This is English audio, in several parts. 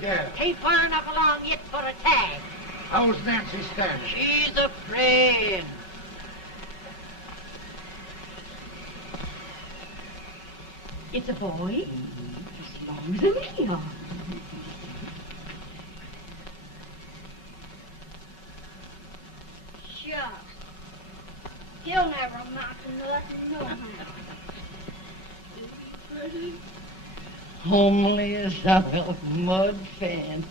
gal? Ain't far enough along yet for a tag. How's Nancy standing? She's afraid. It's a boy? As long as a meal. Shucks. He'll never amount to nothing, no how. Homely as a mud fan.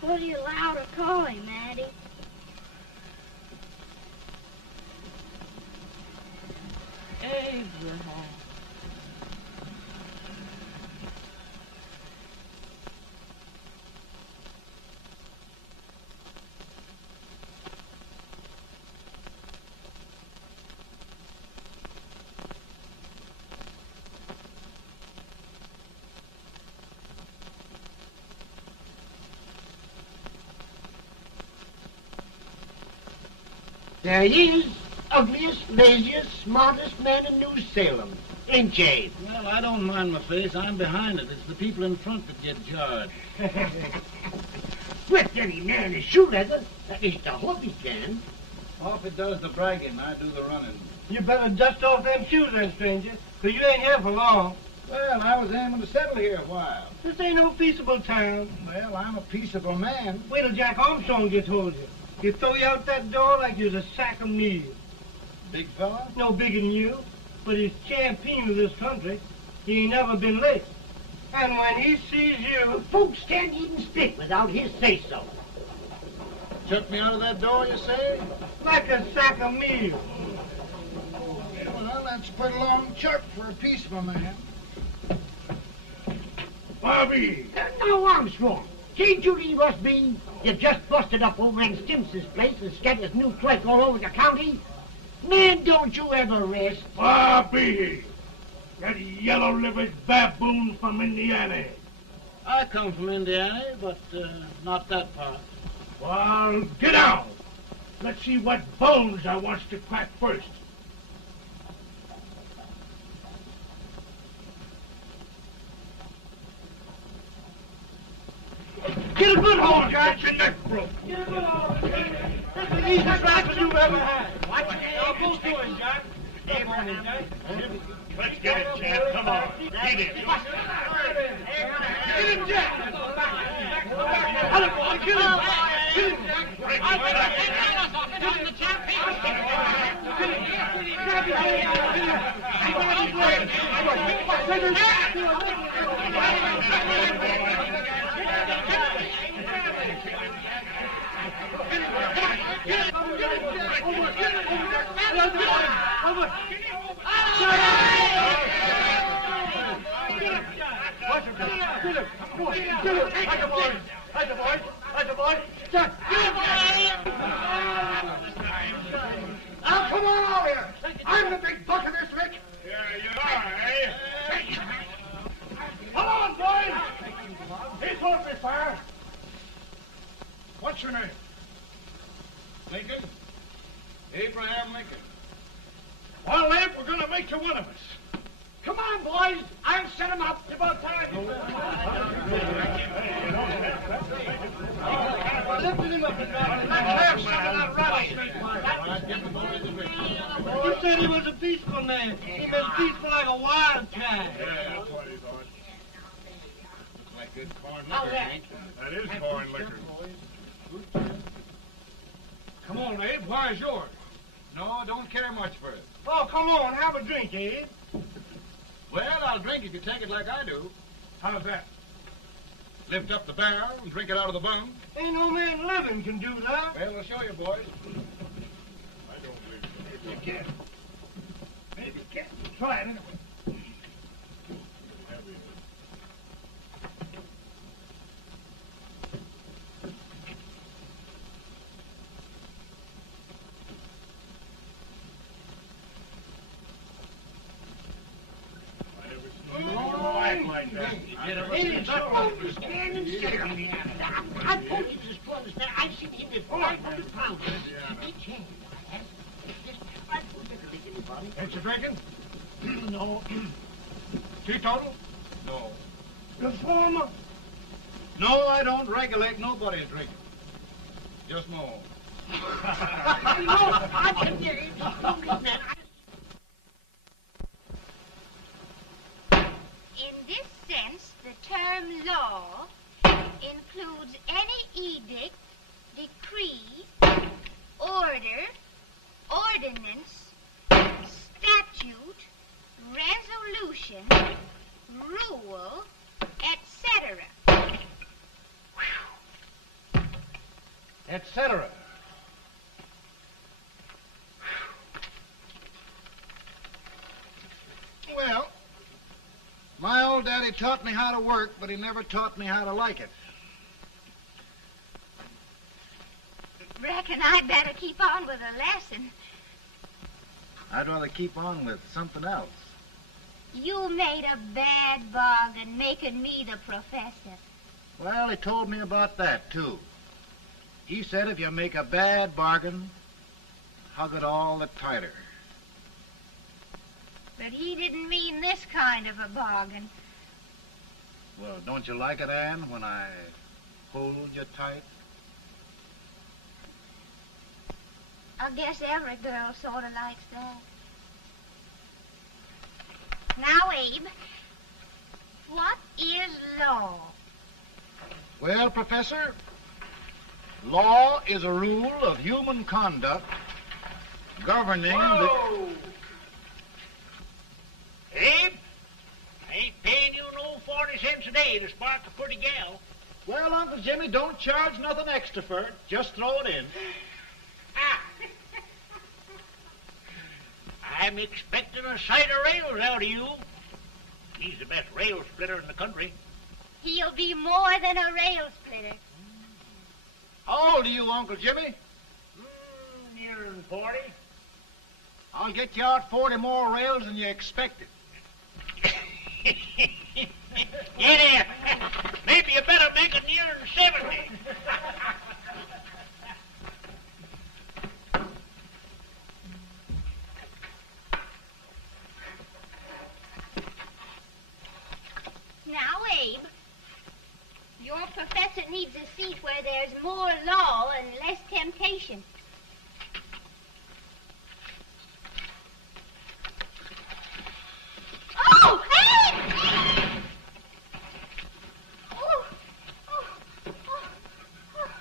What do you allow to call him, Addie? Abraham. There he is, ugliest, laziest, smartest man in New Salem. Ain't Jay? Well, I don't mind my face. I'm behind it. It's the people in front that get jarred. With any man in shoe leather, that is the hope he can. Off it does the bragging. I do the running. You better dust off them shoes then, stranger, 'cause you ain't here for long. Well, I was aiming to settle here a while. This ain't no peaceable town. Well, I'm a peaceable man. Wait till Jack Armstrong gets hold of you. He'll throw you out that door like you're a sack of meal. Big fella? No bigger than you, but he's champion of this country. He ain't never been late. And when he sees you... Folks can't even speak without his say-so. Chuck me out of that door, you say? like a sack of meal. Well, that's quite a long chart for a peaceable man. Bobby! Now, Armstrong, can't you leave us be? You've just busted up over in Stimson's place and scattered new clerk all over the county. Man, don't you ever rest. Bobby! That yellow-livered baboon from Indiana. I come from Indiana, but not that part. Well, get out. Let's see what bones I wants to crack first. Get a good hold, Jack. Your neck broke. Get a good hold. That's the easiest rifle you've ever had. Watch it. Now, both doing, Jack. Abraham. Let's get it, Jack. Come on. Get it. Get him, Jack. Attaboy, get him. Get him. Break it, Jack. Now, come on over here. I'm the big buck of this lick. Yeah, you are, eh? Come on, boys. He's open fire. What's your name? Lincoln? Abraham Lincoln. Well, Abe, we're going to make you one of us. Come on, boys. I'll set him up. It's about time. Lifted him up and down. Let's have some of that rattlesnake. You said he was a peaceful man. He was peaceful like a wild cat. Yeah, that's what he thought. Looks like good corn Now liquor, that- Hank. That is corn liquor. Come on, Abe. Where's yours? No, don't care much for it. Oh, come on. Have a drink, Abe. Well, I'll drink if you take it like I do. How's that? Lift up the barrel and drink it out of the bung. Ain't no man living can do that. Well, we'll show you, boys. I don't believe so. You can. Maybe you can. Try it anyway. Like that. Hey, the stand and sit on the I told you this brother's man. I've seen him at 500 pounds. Each hand. I told you to lick anybody. Ain't you drinking? No. Teetotal? No. Reformer. No, I don't regulate nobody's drinking. Just my own. I can hear you. Don't mean that. In this sense, the term law includes any edict, decree, order, ordinance, statute, resolution, rule, etc. Etc. Well, my old daddy taught me how to work, but he never taught me how to like it. Reckon I'd better keep on with the lesson. I'd rather keep on with something else. You made a bad bargain making me the professor. Well, he told me about that, too. He said if you make a bad bargain, hug it all the tighter. But he didn't mean this kind of a bargain. Well, don't you like it, Ann, when I hold you tight? I guess every girl sort of likes that. Now, Abe, what is law? Well, Professor, law is a rule of human conduct governing Whoa! Abe, I ain't paying you no 40 cents a day to spark a pretty gal. Well, Uncle Jimmy, don't charge nothing extra for it. Just throw it in. Ah. I'm expecting a sight of rails out of you. He's the best rail splitter in the country. He'll be more than a rail splitter. How old are you, Uncle Jimmy? Nearing 40. I'll get you out 40 more rails than you expected. Get in. Maybe you better make it nearing 70. Now, Abe, your professor needs a seat where there's more law and less temptation. Oh, Abe!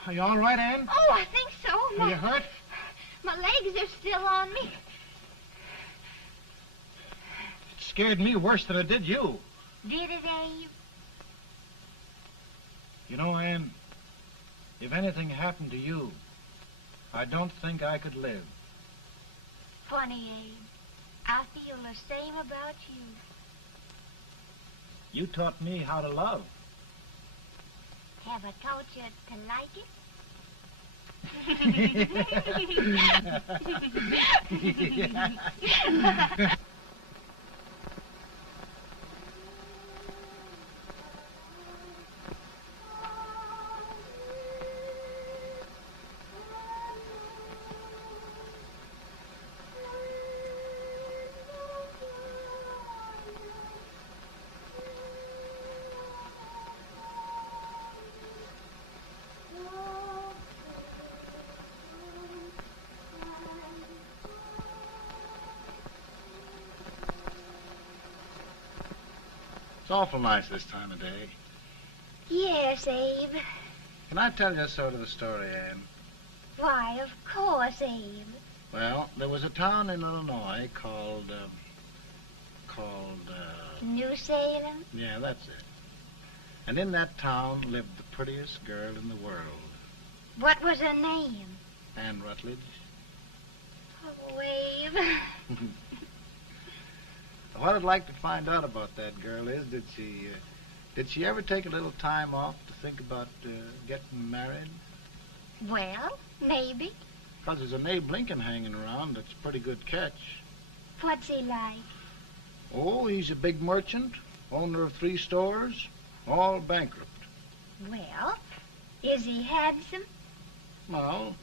Are you all right, Ann? Oh, I think so. Are you hurt? My legs are still on me. It scared me worse than it did you. Did it, Abe? You know, Ann, if anything happened to you, I don't think I could live. Funny, Abe. I feel the same about you. You taught me how to love. Have I taught you to like it? It's awful nice this time of day. Yes, Abe. Can I tell you sort of the story, Ann? Why, of course, Abe. Well, there was a town in Illinois called, New Salem? yeah, that's it. And in that town lived the prettiest girl in the world, What was her name? Ann Rutledge. Oh, Abe. What I'd like to find out about that girl is, did she ever take a little time off to think about getting married? Well, maybe. Because there's an Abe Lincoln hanging around that's a pretty good catch. What's he like? Oh, he's a big merchant, owner of 3 stores, all bankrupt. Well, is he handsome? Well,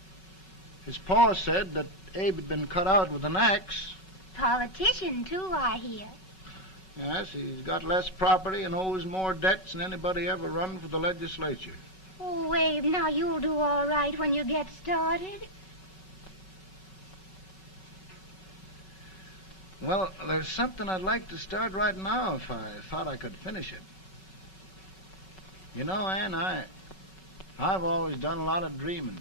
his pa said that Abe had been cut out with an axe. Politician, too, I hear. Yes, he's got less property and owes more debts than anybody ever run for the legislature. Oh, Abe, now you'll do all right when you get started. Well, there's something I'd like to start right now if I thought I could finish it. You know, Ann, I've always done a lot of dreaming.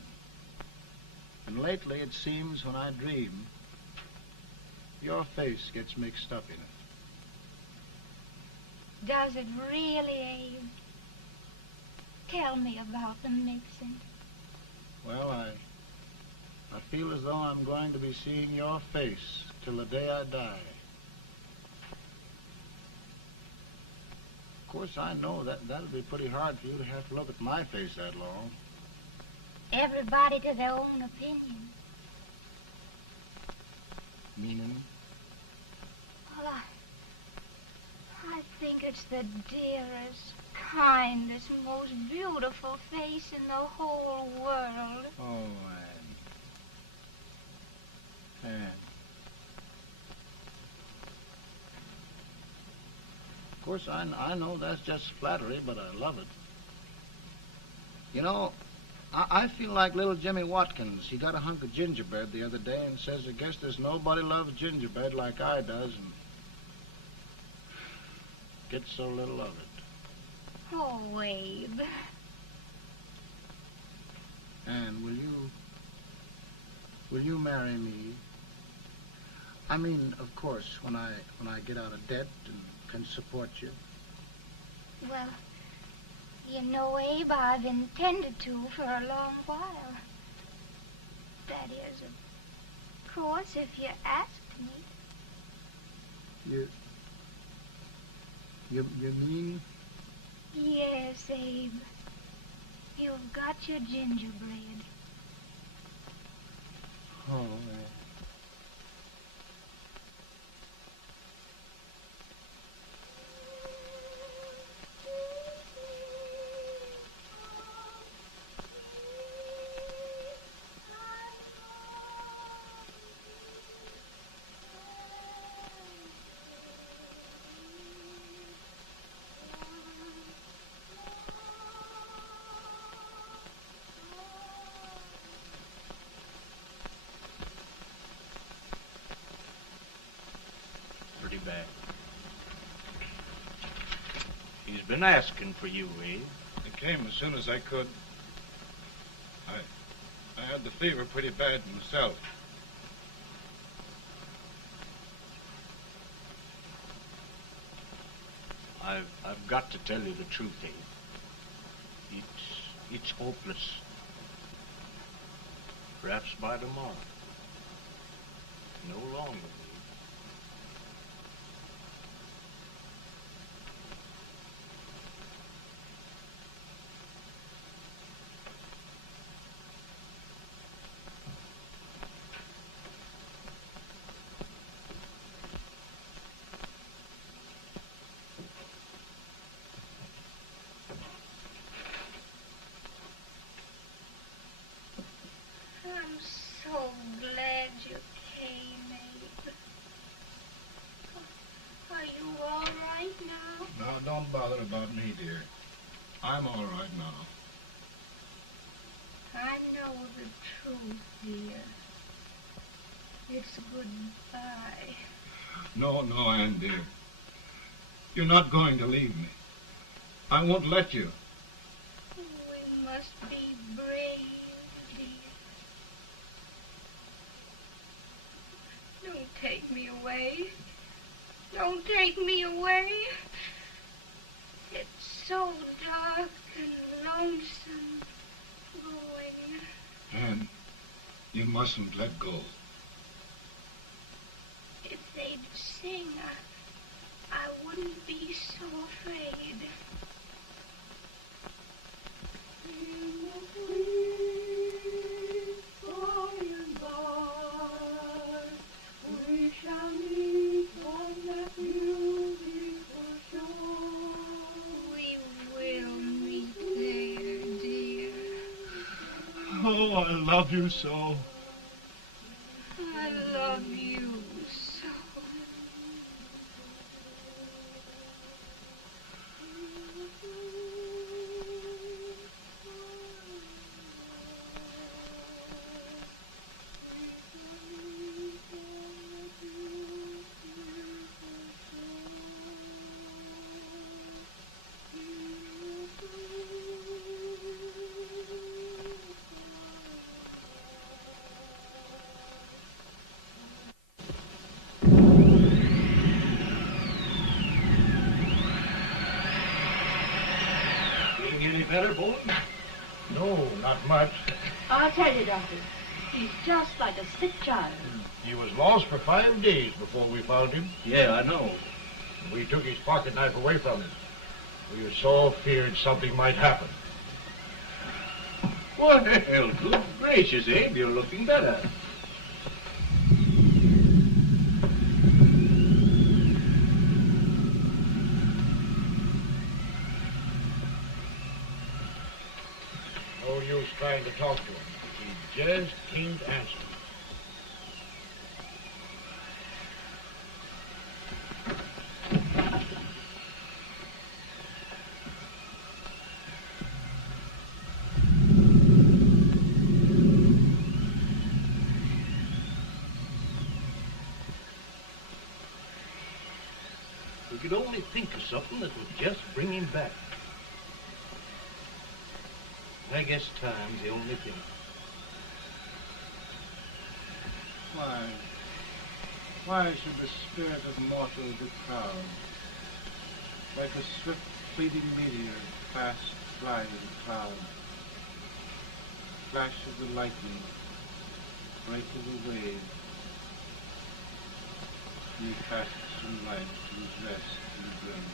And lately it seems when I dream, your face gets mixed up in it. Does it really, Abe? Tell me about the mixing. Well, I feel as though I'm going to be seeing your face till the day I die. Of course, I know that'll be pretty hard for you to have to look at my face that long. Everybody to their own opinion. Meaning? Well, I think it's the dearest, kindest, most beautiful face in the whole world. Oh, Ann. Of course, I know that's just flattery, but I love it. You know, I feel like little Jimmy Watkins. He got a hunk of gingerbread the other day and says, I guess there's nobody loves gingerbread like I does, and gets so little of it. Oh, Abe. Ann, will you marry me? I mean, of course, when I get out of debt and can support you. Well, you know, Abe, I've intended to for a long while. That is, of course, if you asked me. You mean? Yes, Abe. You've got your gingerbread. Oh, Bad. He's been asking for you, Abe. I came as soon as I could. I had the fever pretty bad myself. I've got to tell you the truth, Abe. It's hopeless. Perhaps by tomorrow. No longer. I'm so glad you came, Abe. Are you all right now? No, don't bother about me, dear. I'm all right now. I know the truth, dear. It's goodbye. No, Ann, dear. You're not going to leave me. I won't let you. We must be brave, dear. Don't take me away. Don't take me away. It's so dark and lonesome going. Ann, you mustn't let go. If they'd sing, I wouldn't be so afraid. We shall meet on that beautiful shore. We will meet there, dear. Oh, I love you so. I love you so. better, boy? No, not much. I'll tell you, Doctor. He's just like a sick child. He was lost for 5 days before we found him. Yeah, I know. We took his pocket knife away from him. We were so feared something might happen. Well, good gracious, Abe, you're looking better. No use trying to talk to him. He just can't answer. We could only think of something that would just bring him back. I guess time's the only thing. Why should the spirit of mortal be proud? Like a swift fleeting meteor, fast flying cloud. Flash of the lightning, break of the wave. He casts from life to his rest in the grave.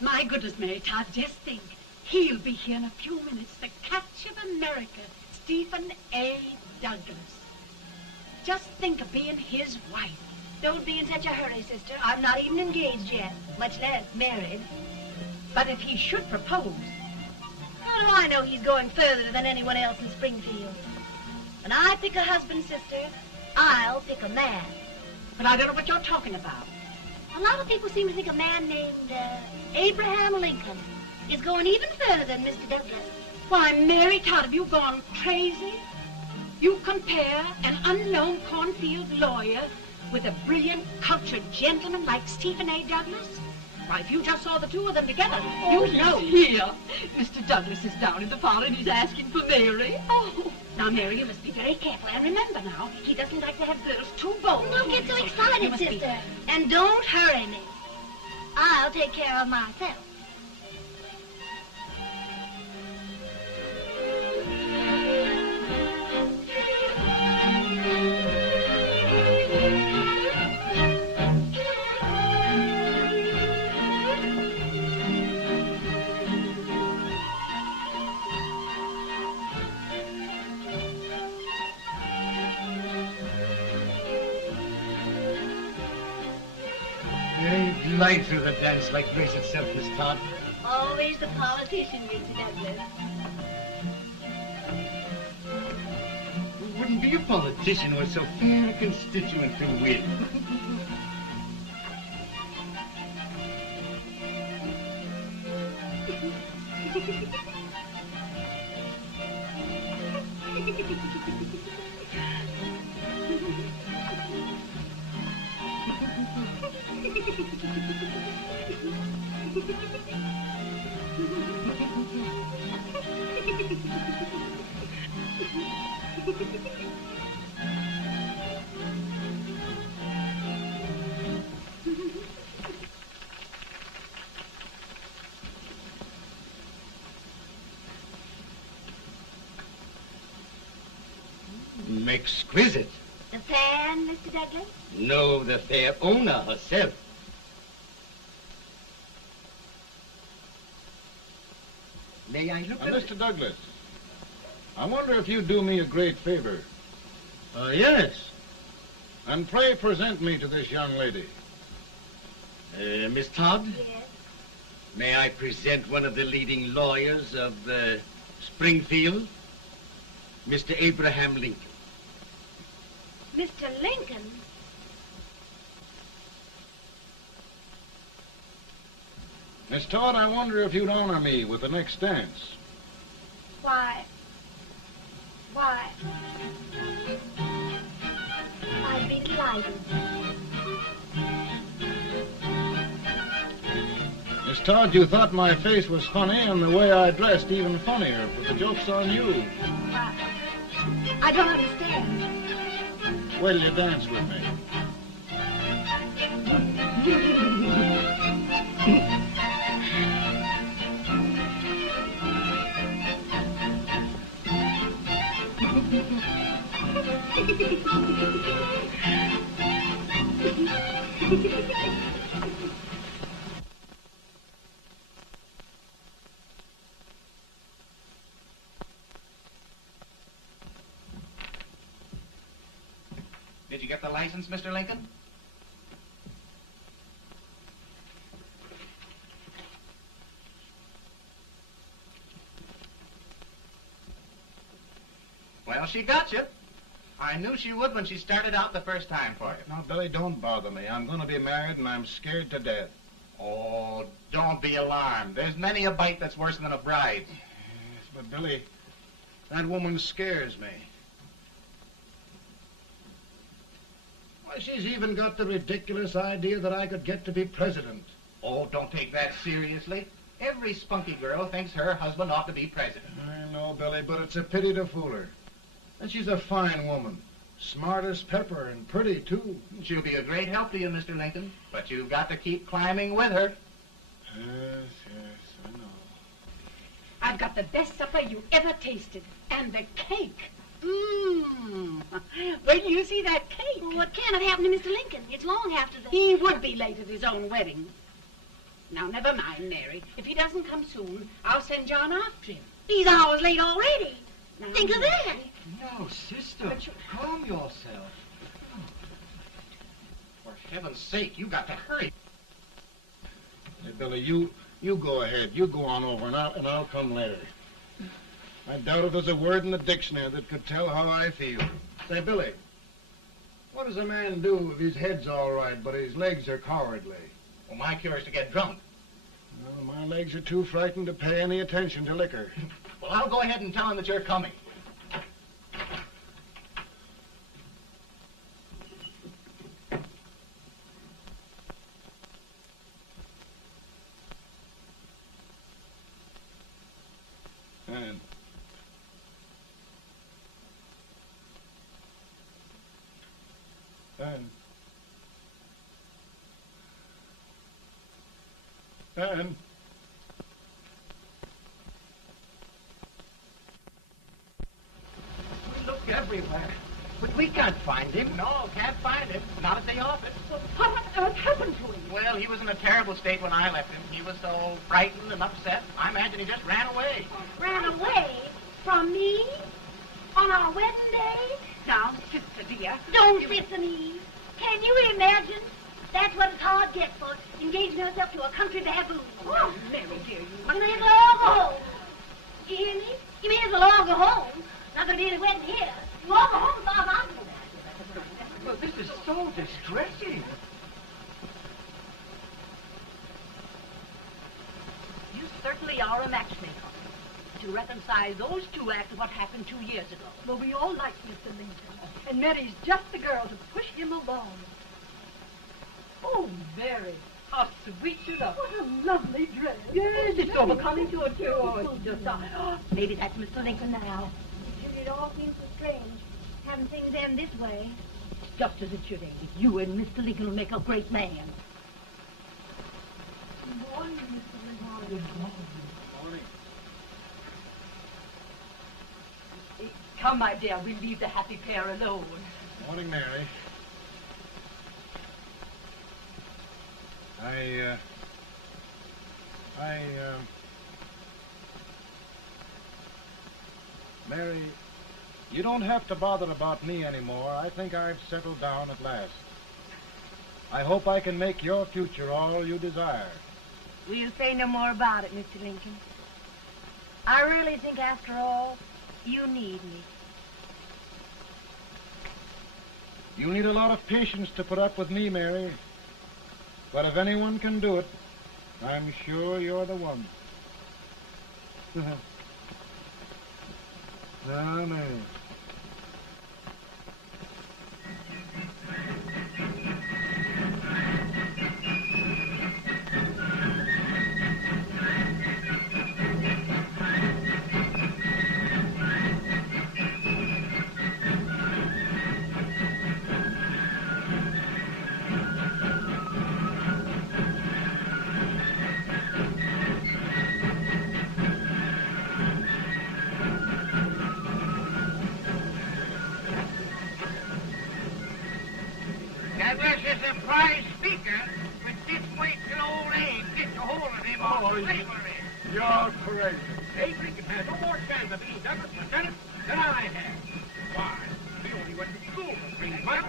My goodness, Mary Todd, just think. He'll be here in a few minutes. The catch of America, Stephen A. Douglas. Just think of being his wife. Don't be in such a hurry, sister. I'm not even engaged yet, much less married. But if he should propose... How do I know he's going further than anyone else in Springfield? When I pick a husband, sister, I'll pick a man. But I don't know what you're talking about. A lot of people seem to think a man named Abraham Lincoln is going even further than Mr. Douglas. Why, Mary Todd, have you gone crazy? You compare an unknown cornfield lawyer with a brilliant, cultured gentleman like Stephen A. Douglas? Why, if you just saw the two of them together, Oh, you'd know. Here. Mr. Douglas is down in the parlor and he's asking for Mary. Oh. Now, Mary, you must be very careful. And remember now, he doesn't like to have girls too bold. Don't get so You excited, must be- sister. And don't hurry me. I'll take care of myself. You glide through the dance like grace itself, Miss Todd. Always the politician, Mr. Douglas. Who wouldn't be a politician with so fair a constituent to win? Exquisite. The fan, Mr. Douglas? No, the fair owner herself. May I look at it? Mr. Douglas, I wonder if you'd do me a great favor. Yes. And pray present me to this young lady. Miss Todd? Yes. May I present one of the leading lawyers of Springfield, Mr. Abraham Lincoln. Mr. Lincoln? Miss Todd, I wonder if you'd honor me with the next dance. Why? I'd be delighted. Miss Todd, you thought my face was funny and the way I dressed even funnier, but the joke's on you. I don't understand. Will you dance with me? Did you get the license, Mr. Lincoln? Well, she got you. I knew she would when she started out the first time for you. Now, Billy, don't bother me. I'm going to be married and I'm scared to death. Oh, don't be alarmed. There's many a bite that's worse than a bride. Yes, but Billy, that woman scares me. Why, she's even got the ridiculous idea that I could get to be president. Oh, don't take that seriously. Every spunky girl thinks her husband ought to be president. I know, Billy, but it's a pity to fool her. And she's a fine woman. Smart as pepper and pretty, too. She'll be a great help to you, Mr. Lincoln. But you've got to keep climbing with her. Yes, I know. I've got the best supper you ever tasted. And the cake. Mmm. When you see that cake. Well, what can have happened to Mr. Lincoln? It's long after the... He would be late at his own wedding. Now, never mind, Mary. If he doesn't come soon, I'll send John after him. He's hours late already. Now, Think of that. No, sister. Calm yourself. For heaven's sake, you got to hurry. Hey, Billy, you go ahead. You go on over, and I'll come later. I doubt if there's a word in the dictionary that could tell how I feel. Say, Billy, what does a man do if his head's all right, but his legs are cowardly? Well, my cure is to get drunk. Well, my legs are too frightened to pay any attention to liquor. Well, I'll go ahead and tell him that you're coming. Ann. We looked everywhere, but we can't find him. No, can't find him. Not at the office. Well, what on earth happened to him? Well, he was in a terrible state when I left him. He was so frightened and upset. I imagine he just ran away. Ran away from me? On our wedding day? Now, sister dear. Don't listen, Eve. Can you imagine? That's what it's hard gets for, engaging herself to a country baboon. Oh, Mary, dear, you may as well all go home. You hear me? You may as well all go home. Not gonna be any wedding here. You all go home as far as I'm concerned. Well, this is so distressing. You certainly are a matchmaker. To reconcile those two after what happened 2 years ago. Well, we all like Mr. Lincoln, and Mary's just the girl to push him along. Oh, Mary, how sweet you look. What a lovely dress. Yes, it's overcoming to it, too. Oh, it's just... maybe that's Mr. Lincoln now. It all seems so strange, having things end this way. It's just as it should end. You and Mr. Lincoln will make a great man. Good morning, Mr. Lincoln. Good morning. Come, my dear, we'll leave the happy pair alone. Morning, Mary. Mary, you don't have to bother about me anymore. I think I've settled down at last. I hope I can make your future all you desire. We'll say no more about it, Mr. Lincoln. I really think, after all, you need me. You need a lot of patience to put up with me, Mary. But if anyone can do it, I'm sure you're the one. Now, Mary. Douglas is a prize speaker, but this way till old age gets a hold of him on slavery. You're crazy. Abe Lincoln has no more chance of being Douglas Lieutenant than I have. Why, we only went to school for 3 months.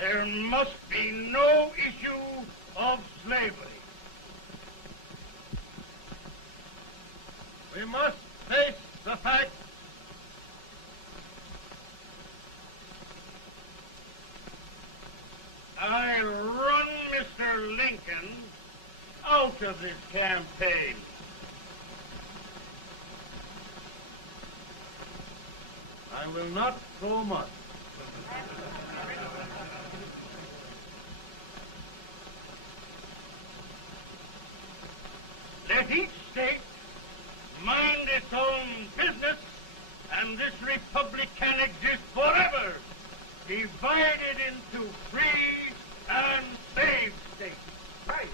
There must be no issue of slavery. We must face the fact I run Mr. Lincoln out of this campaign. I will not throw much. Let each state mind its own business, and this republic can exist forever, divided into free and slave states. Right.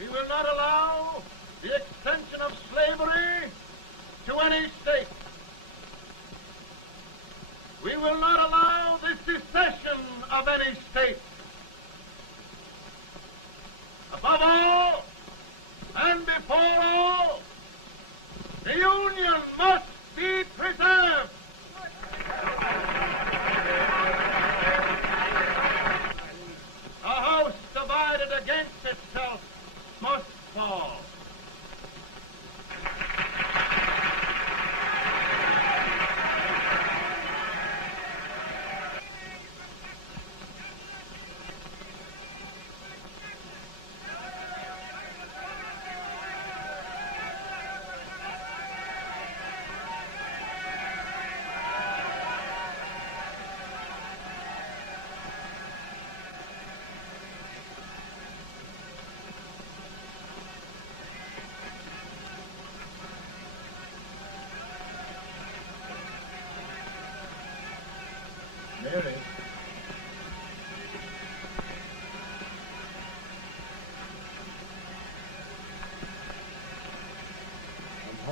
We will not allow the extension of slavery to any state. We will not allow the secession of any state. Above all, and before all, the Union must be preserved. A house divided against itself must fall.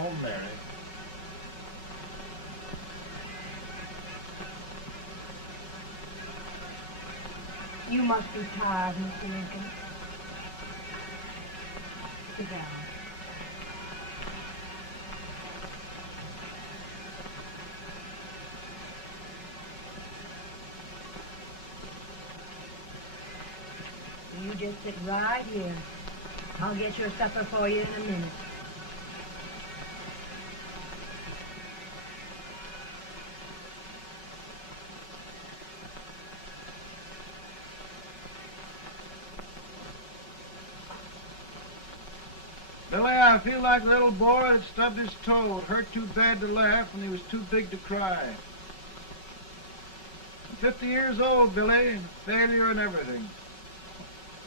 home, Mary. You must be tired, Mr. Lincoln. Sit down. You just sit right here. I'll get your supper for you in a minute. Billy, I feel like a little boy that stubbed his toe. It hurt too bad to laugh, and he was too big to cry. I'm 50 years old, Billy. Failure and everything.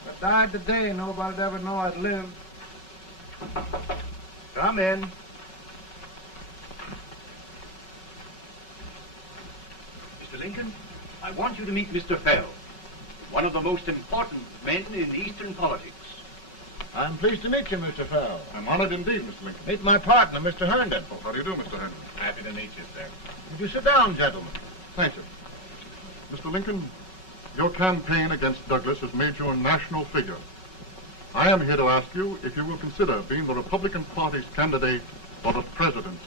If I died today, nobody'd ever know I'd lived. Come in. Mr. Lincoln, I want you to meet Mr. Fell, one of the most important men in Eastern politics. I'm pleased to meet you, Mr. Fell. I'm honored indeed, Mr. Lincoln. Meet my partner, Mr. Herndon. Oh, how do you do, Mr. Herndon? Happy to meet you, sir. Would you sit down, gentlemen? Thank you. Mr. Lincoln, your campaign against Douglas has made you a national figure. I am here to ask you if you will consider being the Republican Party's candidate for the presidency.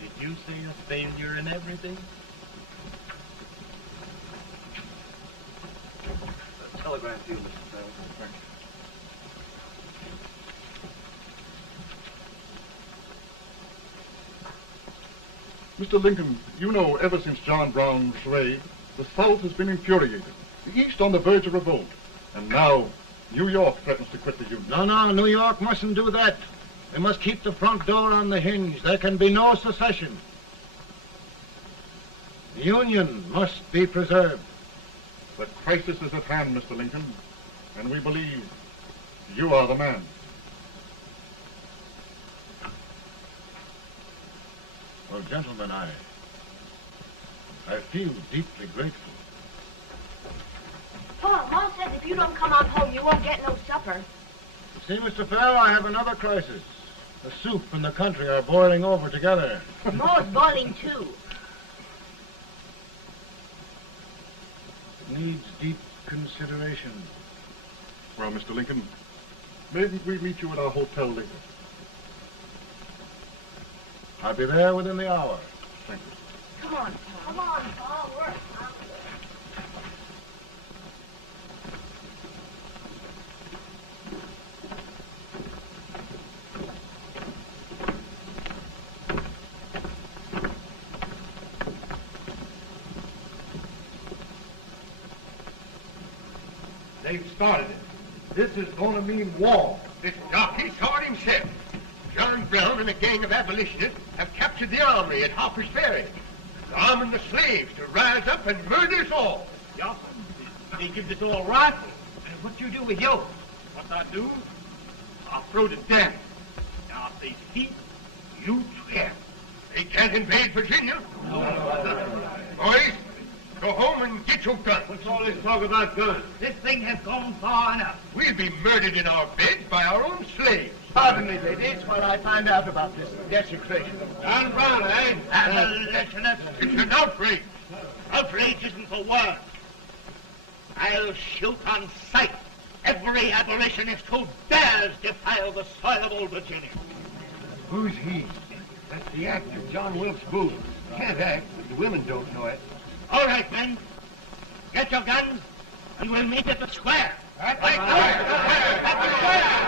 Did you say a failure in everything? A telegram to you, Mr. Fell. Thank you. Mr. Lincoln, you know ever since John Brown's raid, the South has been infuriated, the East on the verge of revolt, and now New York threatens to quit the Union. No, New York mustn't do that. They must keep the front door on the hinge. There can be no secession. The Union must be preserved. The crisis is at hand, Mr. Lincoln, and we believe you are the man. Well, gentlemen, I feel deeply grateful. Pa, Mom says if you don't come on home, you won't get no supper. You see, Mr. Fell, I have another crisis. The soup and the country are boiling over together. Ma's boiling too. It needs deep consideration. Well, Mr. Lincoln, maybe we meet you at our hotel later. I'll be there within the hour. Thank you. Come on, Pa. Come on, Pa. We're They've started it. This is going to mean war. This jockey saw it himself. John Brown and a gang of abolitionists have captured the armory at Harper's Ferry, arming the slaves to rise up and murder us all. Johnson, they give this all rifles. And what you do with yours? What I do? I'll throw the damn. Now, if they speak, you swear. They can't invade Virginia. Boys, go home and get your guns. What's all this talk about guns? This thing has gone far enough. We'll be murdered in our beds by our own slaves. Pardon me, ladies, while I find out about this desecration. John Brown, eh? Abolitionist. It's an outrage. Outrage isn't the word. I'll shoot on sight every abolitionist who dares defile the soil of old Virginia. Who's he? That's the actor, John Wilkes Booth. Can't act, but the women don't know it. All right, men. Get your guns, and we'll meet at the square. At the square! At the square!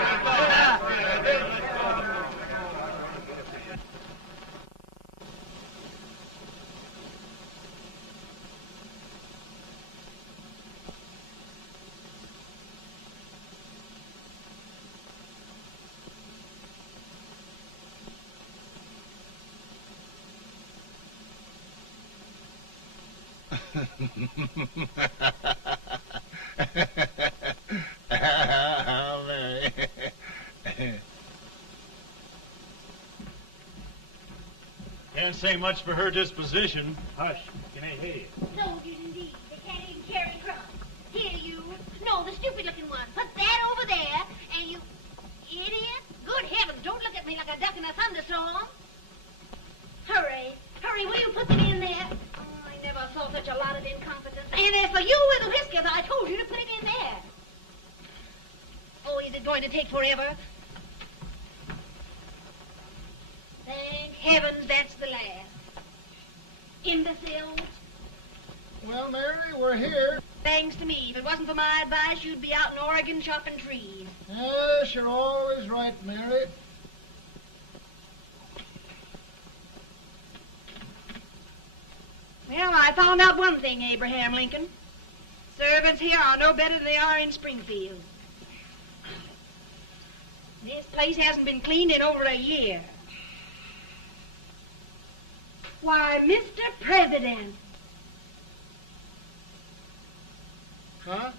Mary. Can't say much for her disposition. Hush, can I hear you? Soldiers indeed. They can't even carry crumbs. Here, you. And as for you with the whiskers, I told you to put it in there. Oh, is it going to take forever? Thank heavens that's the last. Imbeciles. Well, Mary, we're here. Thanks to me. If it wasn't for my advice, you'd be out in Oregon chopping trees. Yes, you're always right, Mary. Well, I found out one thing, Abraham Lincoln. Servants here are no better than they are in Springfield. This place hasn't been cleaned in over a year. Why, Mr. President. Huh?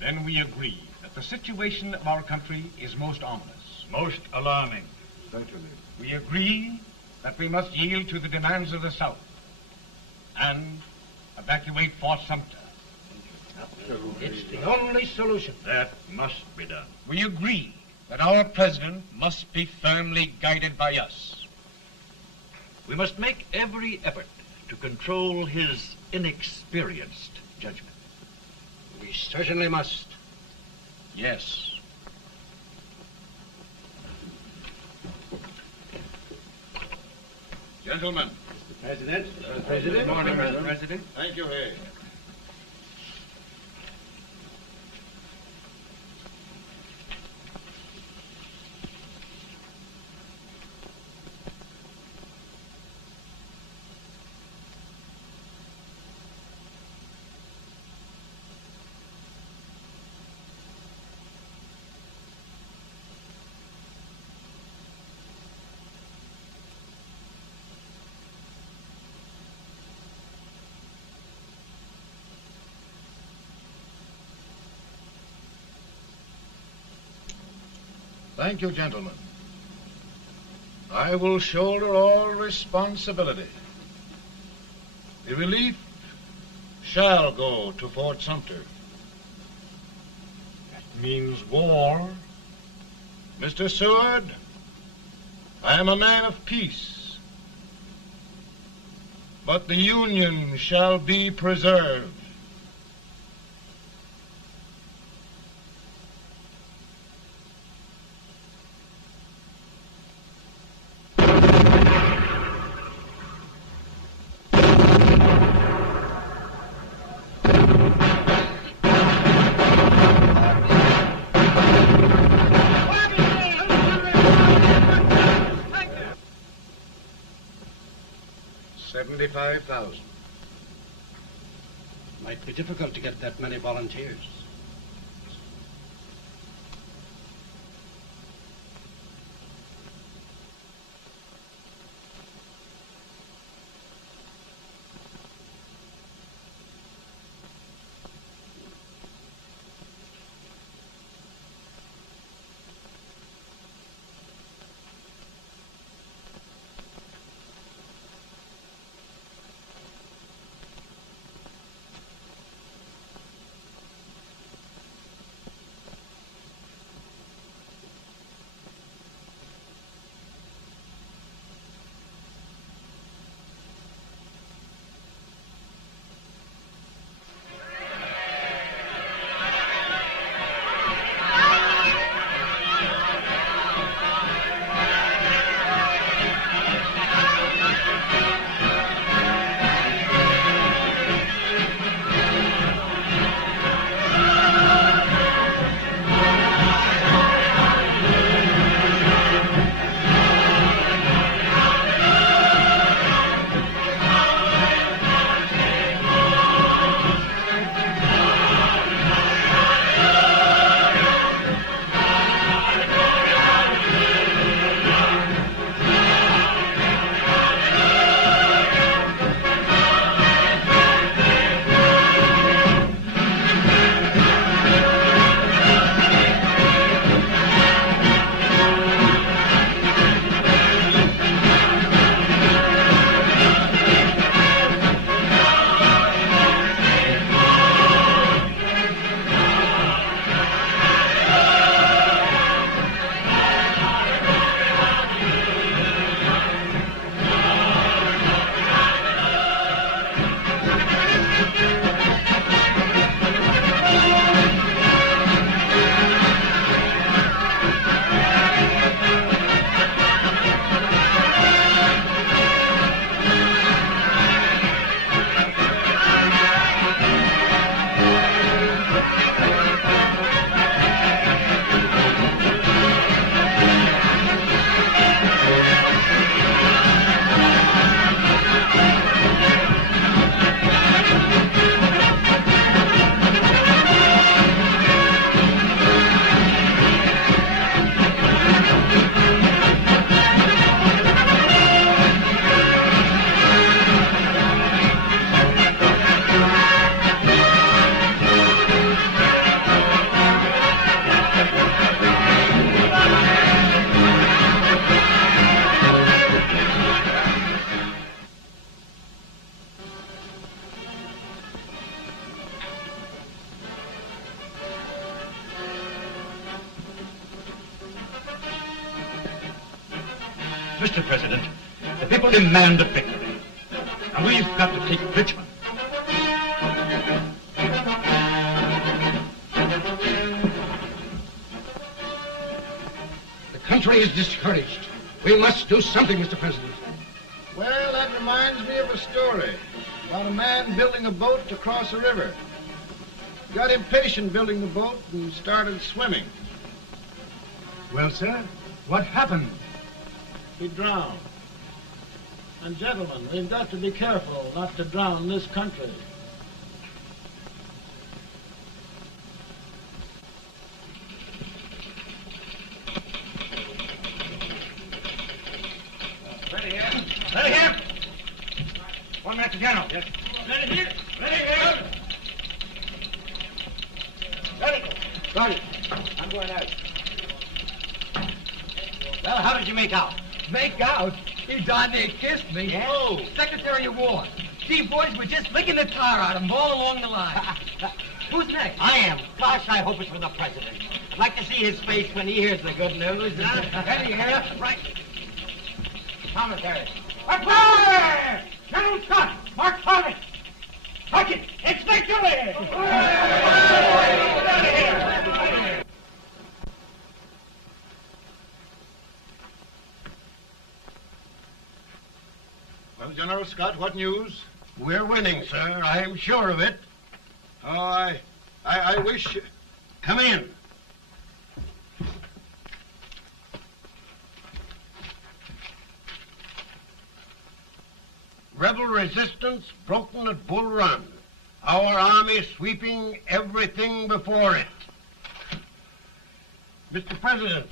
Then we agree that the situation of our country is most ominous. Most alarming. Certainly. We agree that we must yield to the demands of the South and evacuate Fort Sumter. It's the only solution. That must be done. We agree that our president must be firmly guided by us. We must make every effort to control his inexperienced judgment. We certainly must. Yes. Gentlemen. President. President. Good morning, Mr. President. Thank you, Hay. Thank you, gentlemen. I will shoulder all responsibility. The relief shall go to Fort Sumter. That means war. Mr. Seward, I am a man of peace, but the Union shall be preserved. $75,000. Might be difficult to get that many volunteers. Mr. President, the people demand a victory. And we've got to take Richmond. The country is discouraged. We must do something, Mr. President. Well, that reminds me of a story about a man building a boat to cross a river. He got impatient building the boat and started swimming. Well, sir, what happened? He drowned. And gentlemen, we've got to be careful not to drown this country. Ready here. Ready here. 1 minute to General. Yes. Ready here. Ready here. Ready. Ready. I'm going out. Well, how did you make out? Make out? He darn near kissed me. Yeah? Oh, Secretary of War. These boys were just licking the tar out of him all along the line. Who's next? I am. Gosh, I hope it's for the president. I'd like to see his face when he hears the good news. Ready here. Right. Commissary. Fire! General Scott! Mark Thomas! Sergeant, it's victory! Well, General Scott, what news? We're winning, sir. I'm sure of it. Oh, I wish... Come in. Rebel resistance broken at Bull Run. Our army sweeping everything before it. Mr. President,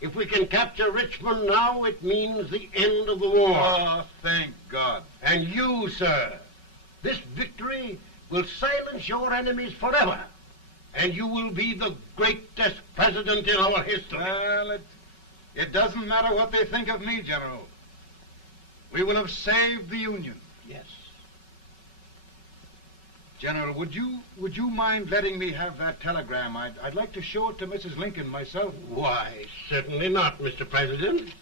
if we can capture Richmond now, it means the end of the war. Oh, thank God. And you, sir, this victory will silence your enemies forever. And you will be the greatest president in our history. Well, it doesn't matter what they think of me, General. We will have saved the Union. Yes. General, would you mind letting me have that telegram? I'd like to show it to Mrs. Lincoln myself. Why, certainly not, Mr. President.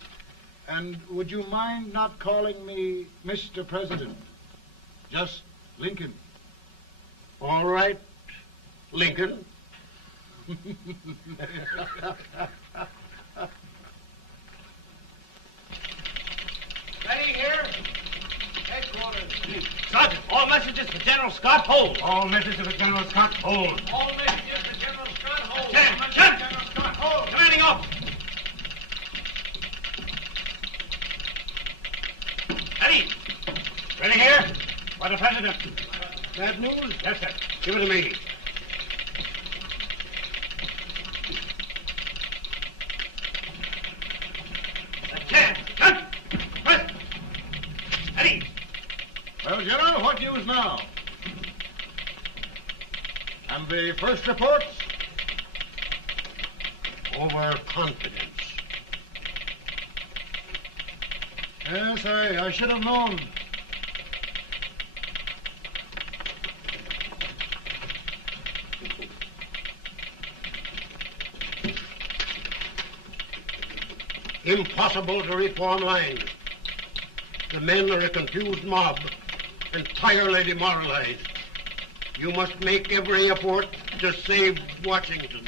And would you mind not calling me Mr. President? Just Lincoln. All right, Lincoln. Ready here. Headquarters. Sergeant, all messages for General Scott, hold. All messages for General Scott, hold. All messages for General Scott, hold. Lieutenant, General Scott, hold. Commanding officer. Ready. Ready here. For the President. Bad news? Yes, sir. Give it to me. Well, General, what news now? And the first reports? Overconfidence. Yes, I should have known. Impossible to reform lines. The men are a confused mob, entirely demoralized. You must make every effort to save Washington.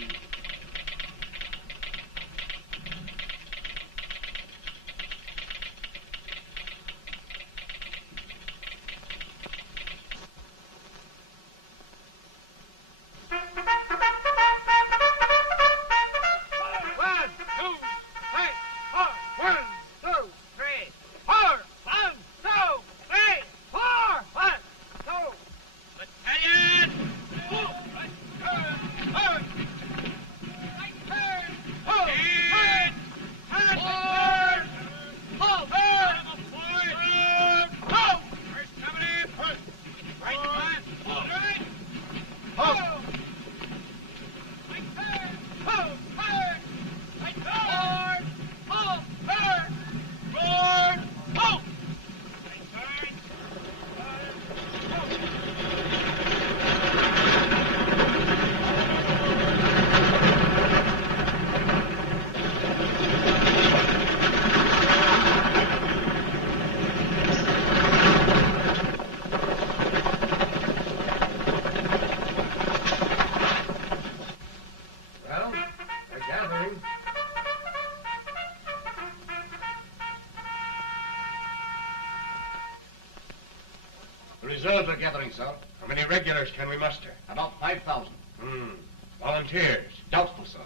Reserves are gathering, sir. How many regulars can we muster? About 5,000. Volunteers? Doubtful, sir.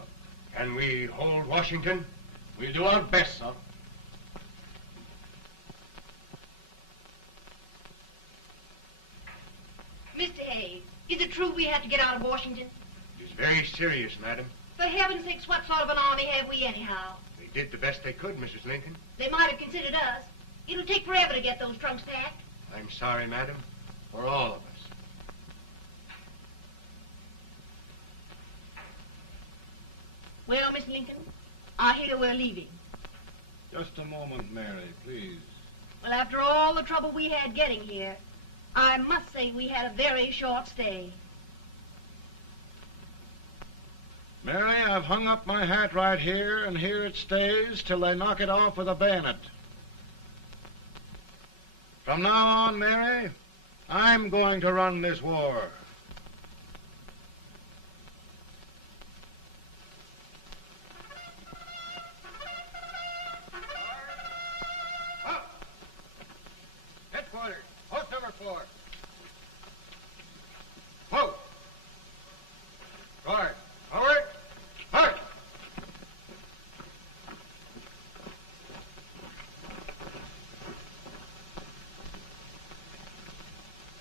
Can we hold Washington? We'll do our best, sir. Mr. Hayes, is it true we have to get out of Washington? It is very serious, madam. For heaven's sakes, what sort of an army have we anyhow? They did the best they could, Mrs. Lincoln. They might have considered us. It'll take forever to get those trunks packed. I'm sorry, madam, for all of us. Well, Miss Lincoln, I hear we're leaving. Just a moment, Mary, please. Well, after all the trouble we had getting here, I must say we had a very short stay. Mary, I've hung up my hat right here, and here it stays till they knock it off with a bayonet. From now on, Mary, I'm going to run this war. Headquarters, post number 4. Whoa! Guard, forward, march!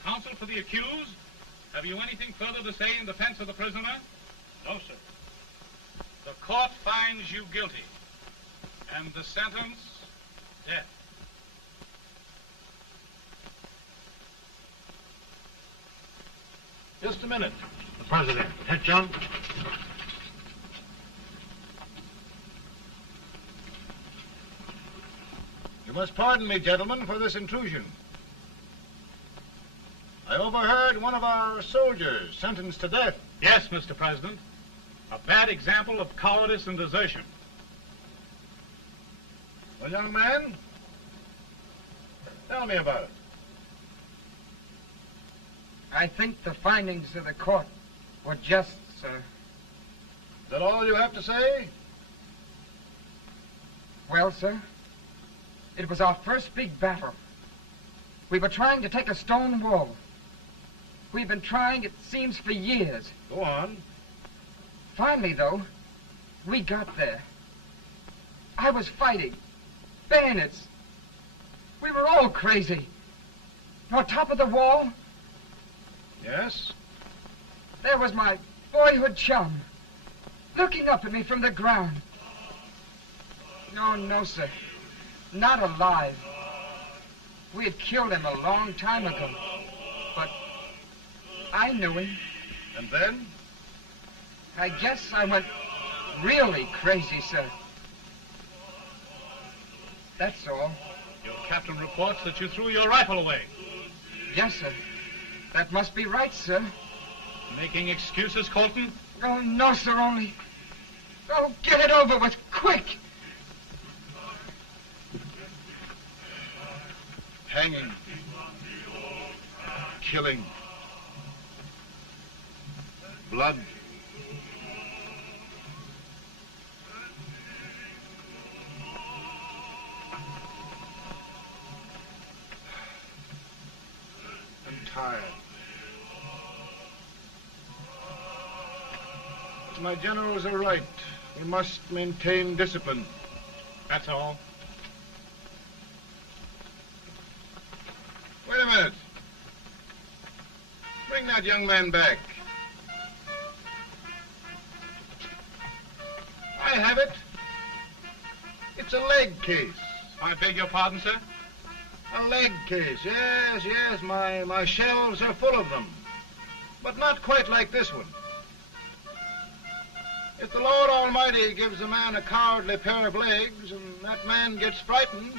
Counsel for the accused, have you anything further to say in defense of the prisoner? No, sir. The court finds you guilty, and the sentence, death. Just a minute. The president. Head, John. You must pardon me, gentlemen, for this intrusion. I overheard one of our soldiers sentenced to death. Yes, Mr. President. A bad example of cowardice and desertion. Well, young man, tell me about it. I think the findings of the court were just, sir. Is that all you have to say? Well, sir, it was our first big battle. We were trying to take a stone wall. We've been trying, it seems, for years. Go on. Finally, though, we got there. I was fighting. Bayonets. We were all crazy. On top of the wall, Yes? there was my boyhood chum, looking up at me from the ground. No, sir. Not alive. We had killed him a long time ago. But I knew him. And then? I guess I went really crazy, sir. That's all. Your captain reports that you threw your rifle away. Yes, sir. That must be right, sir. Making excuses, Colton? Oh, no, sir, only... Oh, get it over with, quick! Hanging. Killing. Blood. I'm tired. My generals are right. We must maintain discipline. That's all. Wait a minute. Bring that young man back. I have it. It's a leg case. I beg your pardon, sir? A leg case, yes. My shelves are full of them. But not quite like this one. If the Lord Almighty gives a man a cowardly pair of legs and that man gets frightened,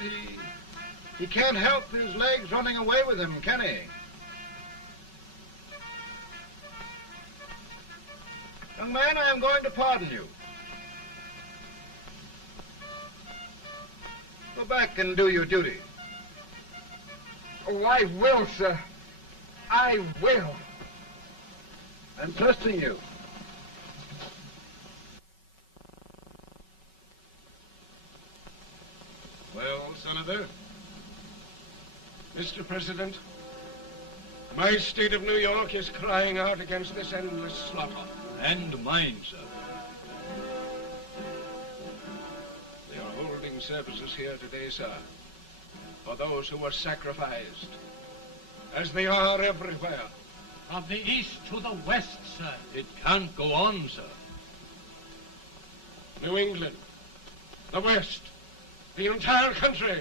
he can't help his legs running away with him, can he? Young man, I am going to pardon you. Go back and do your duty. Oh, I will, sir. I will. I'm trusting you. Well, Senator? Mr. President, My state of New York is crying out against this endless slaughter. And mine, sir. They are holding services here today, sir, for those who were sacrificed, as they are everywhere. From the east to the west, sir. It can't go on, sir. New England, the West, the entire country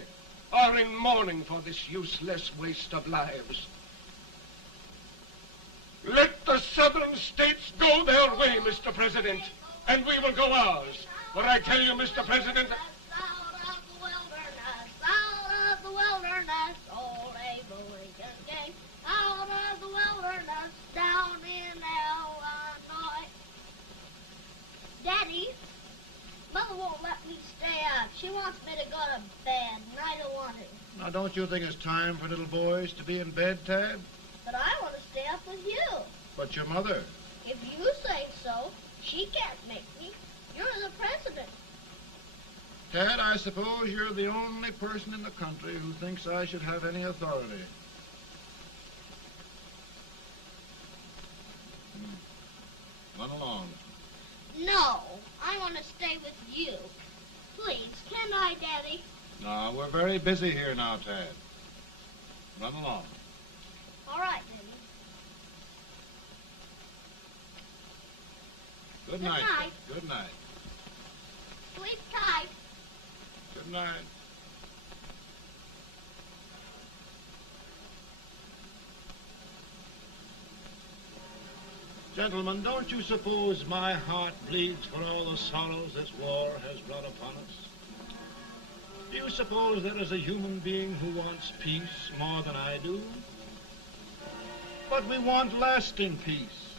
are in mourning for this useless waste of lives. Let the southern states go their way, Mr. President, and we will go ours. For I tell you, Mr. President... Out of the wilderness, old Abe Lincoln came. Out of the wilderness, down in Illinois. Daddy, Mother won't let me stay up. She wants me to go to bed, and I don't want to. Now, don't you think it's time for little boys to be in bed, Tad? But I want to stay up with you. But your mother. If you say so, she can't make me. You're the president. Tad, I suppose you're the only person in the country who thinks I should have any authority. Run along. No, I want to stay with you. Please, can I, Daddy? No, we're very busy here now, Tad. Run along. All right, Daddy. Good night. night. Good night. Sleep tight. Good night. Gentlemen, don't you suppose my heart bleeds for all the sorrows this war has brought upon us? Do you suppose there is a human being who wants peace more than I do? But we want lasting peace.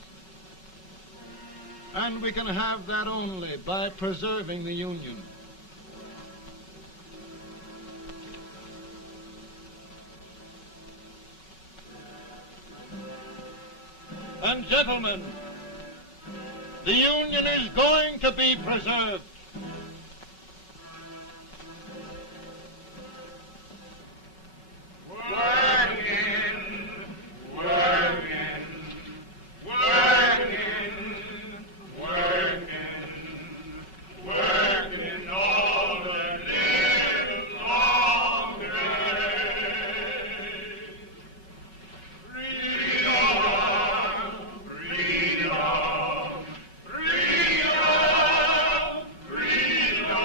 And we can have that only by preserving the Union. And gentlemen, the Union is going to be preserved. Working, working, working, working, working all the live long day. Freedom, freedom, freedom, freedom,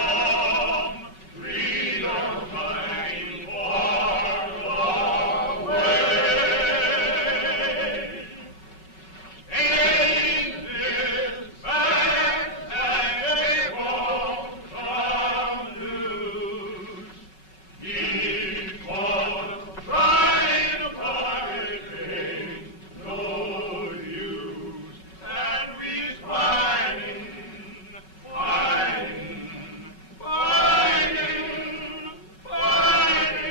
freedom fighting for the way. Ain't this fact that they won't come loose? Because trying to fight ain't no use. And we's fighting, fighting, fighting, fighting,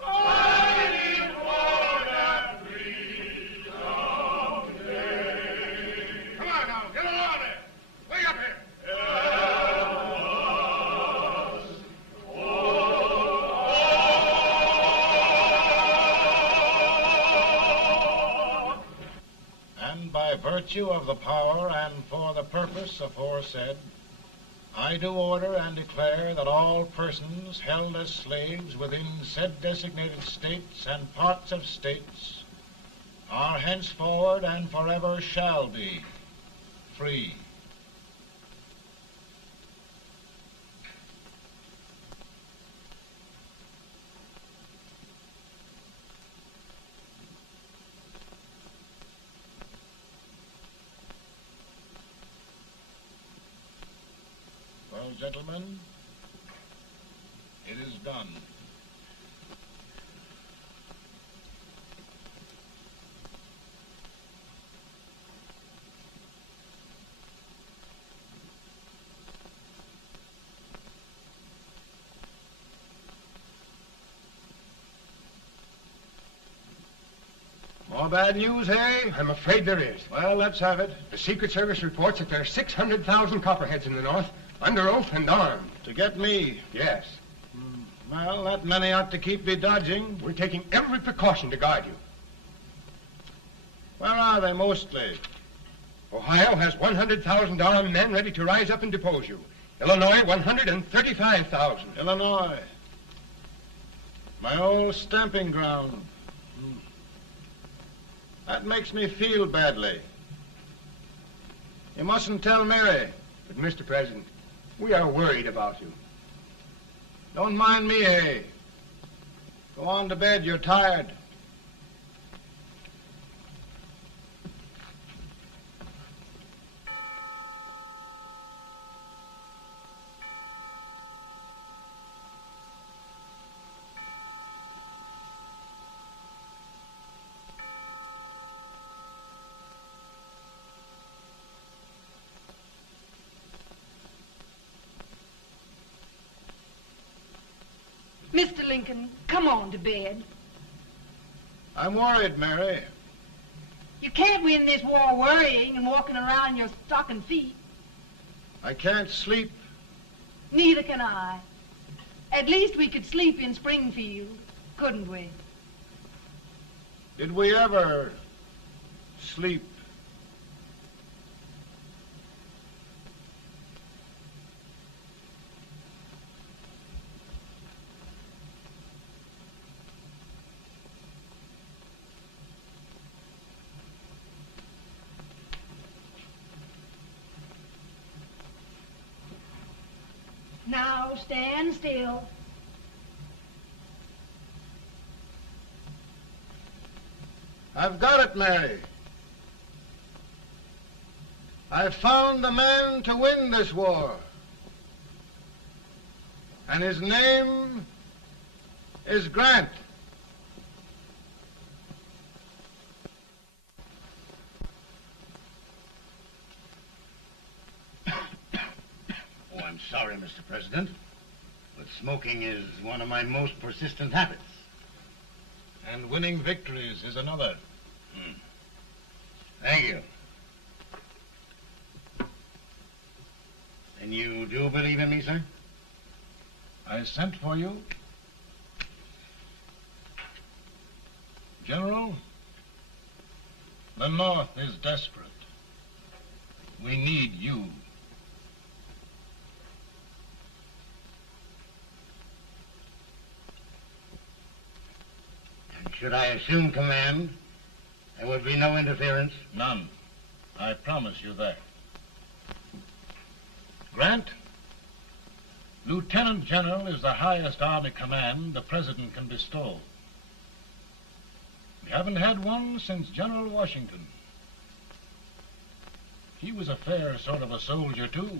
fighting for that freedom day. Come on now, get along there. Way up here. And by virtue of the power and for the purpose aforesaid, I do order and declare that all persons held as slaves within said designated states and parts of states are henceforward and forever shall be free. Well, gentlemen, it is done. More bad news, hey? I'm afraid there is. Well, let's have it. The Secret Service reports that there are 600,000 copperheads in the North, under oath and armed. To get me? Yes. Well, that many ought to keep me dodging. We're taking every precaution to guard you. Where are they mostly? Ohio has 100,000 men ready to rise up and depose you. Illinois, 135,000. Illinois. My old stamping ground. That makes me feel badly. You mustn't tell Mary. But, Mr. President, we are worried about you. Don't mind me, eh? Go on to bed. You're tired. Mr. Lincoln, come on to bed. I'm worried, Mary. You can't win this war worrying and walking around in your stocking feet. I can't sleep. Neither can I. At least we could sleep in Springfield, couldn't we? Did we ever sleep? Now stand still. I've got it, Mary. I've found the man to win this war. And his name is Grant. Oh, I'm sorry, Mr. President, but smoking is one of my most persistent habits. And winning victories is another. Thank you. And you do believe in me, sir? I sent for you. General, the North is desperate. We need you. And should I assume command, there would be no interference? None. I promise you that. Grant, Lieutenant General is the highest army command the President can bestow. We haven't had one since General Washington. He was a fair sort of a soldier, too.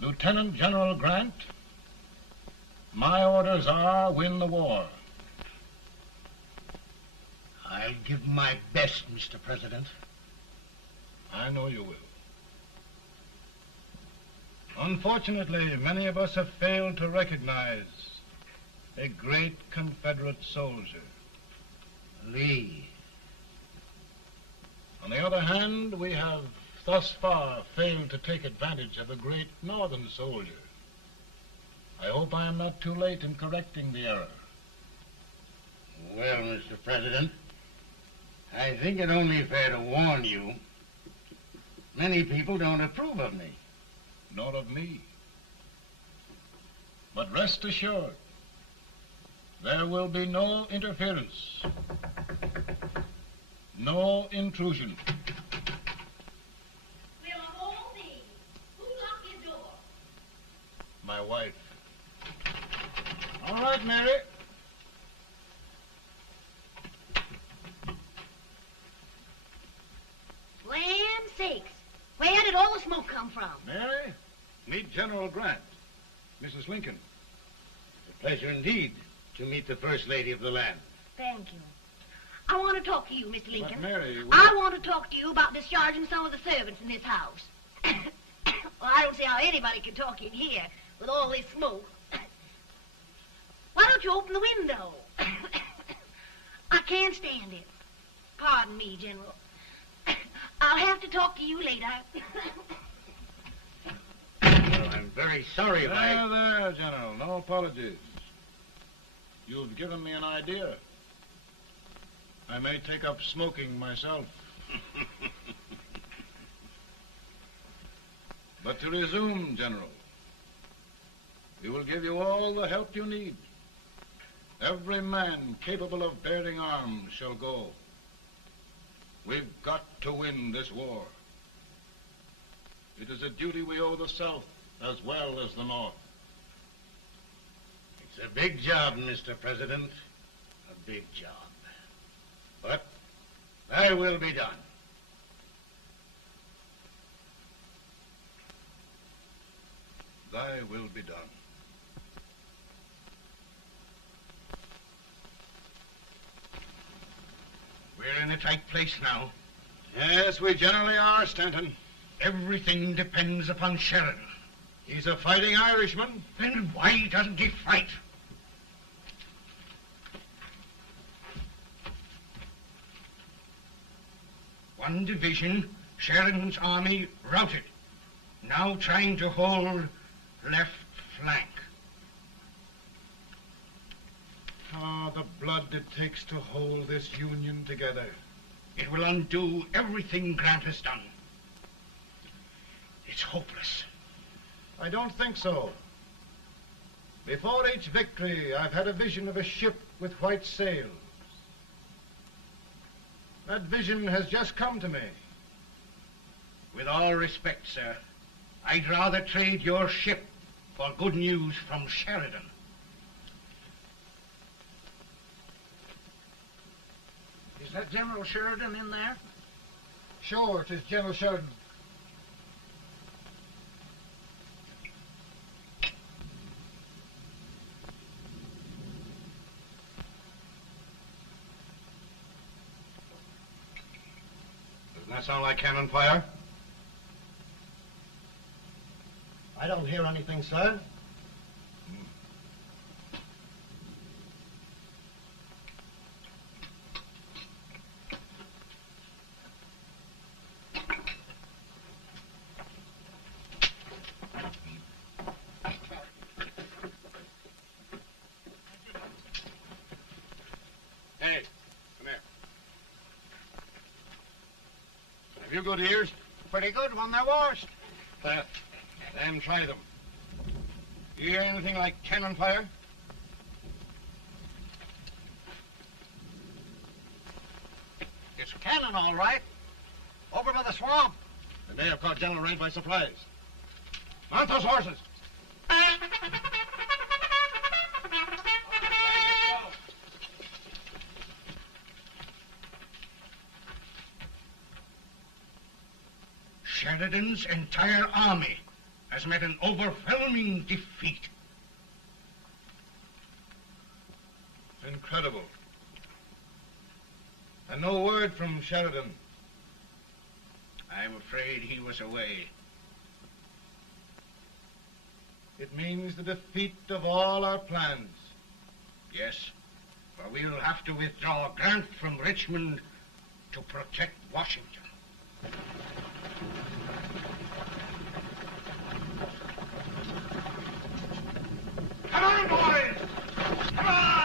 Lieutenant General Grant, my orders are win the war. I'll give my best, Mr. President. I know you will. Unfortunately, many of us have failed to recognize a great Confederate soldier, Lee. On the other hand, we have thus far failed to take advantage of a great Northern soldier. I hope I am not too late in correcting the error. Well, Mr. President, I think it only fair to warn you. Many people don't approve of me. Nor of me. But rest assured, there will be no interference, no intrusion. Will all these? Who locked your door? My wife. All right, Mary. Land sakes. Where did all the smoke come from? Mary, meet General Grant. Mrs. Lincoln. It's a pleasure indeed to meet the First Lady of the land. Thank you. I want to talk to you, Mr. Lincoln. But Mary, I want to talk to you about discharging some of the servants in this house. Well, I don't see how anybody can talk in here with all this smoke. Why don't you open the window? I can't stand it. Pardon me, General. I'll have to talk to you later. Well, I'm very sorry if I... There, General. No apologies. You've given me an idea. I may take up smoking myself. But to resume, General, we will give you all the help you need. Every man capable of bearing arms shall go. We've got to win this war. It is a duty we owe the South as well as the North. It's a big job, Mr. President. A big job. But thy will be done. Thy will be done. We're in a tight place now. Yes, we generally are, Stanton. Everything depends upon Sheridan. He's a fighting Irishman. Then why doesn't he fight? One division, Sheridan's army, routed. Now trying to hold left flank. Ah, the blood it takes to hold this Union together. It will undo everything Grant has done. It's hopeless. I don't think so. Before each victory, I've had a vision of a ship with white sails. That vision has just come to me. With all respect, sir, I'd rather trade your ship for good news from Sheridan. Is that General Sheridan in there? Sure, it is General Sheridan. Doesn't that sound like cannon fire? I don't hear anything, sir. Hey, come here. Have you good ears? Pretty good when they're washed. Then try them. You hear anything like cannon fire? It's cannon, all right. Over by the swamp. They may have caught General Rank by surprise. Mount those horses. Sheridan's entire army has met an overwhelming defeat. It's incredible. And no word from Sheridan. I'm afraid he was away. It means the defeat of all our plans. Yes, for we'll have to withdraw Grant from Richmond to protect Washington. Come on, boys! Come on!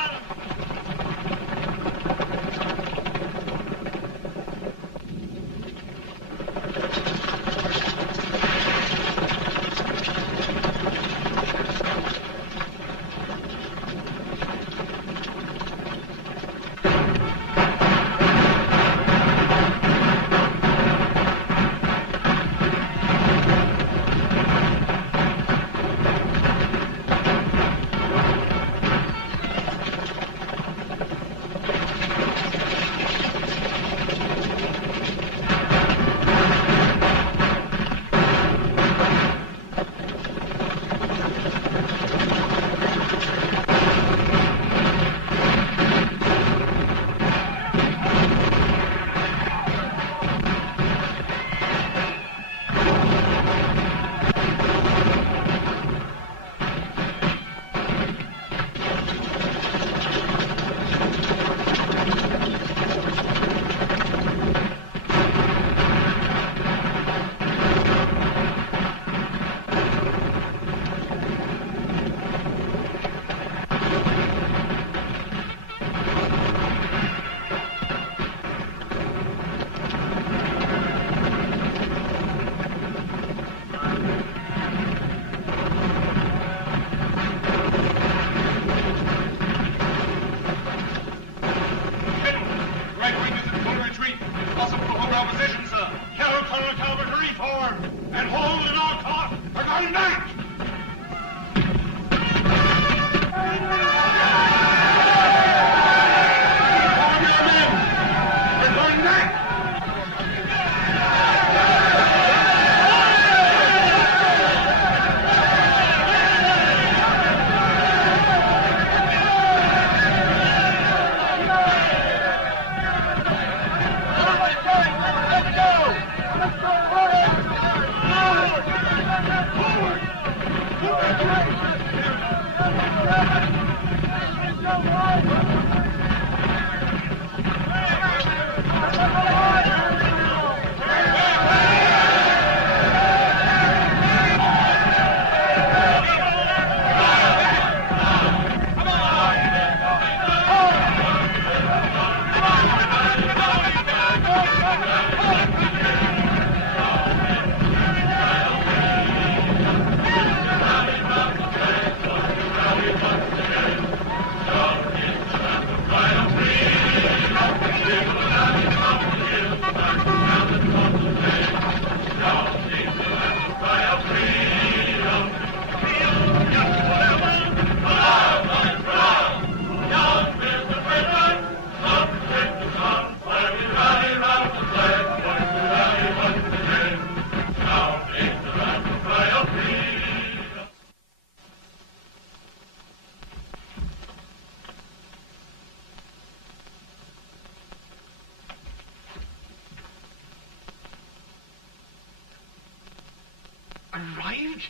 Arrived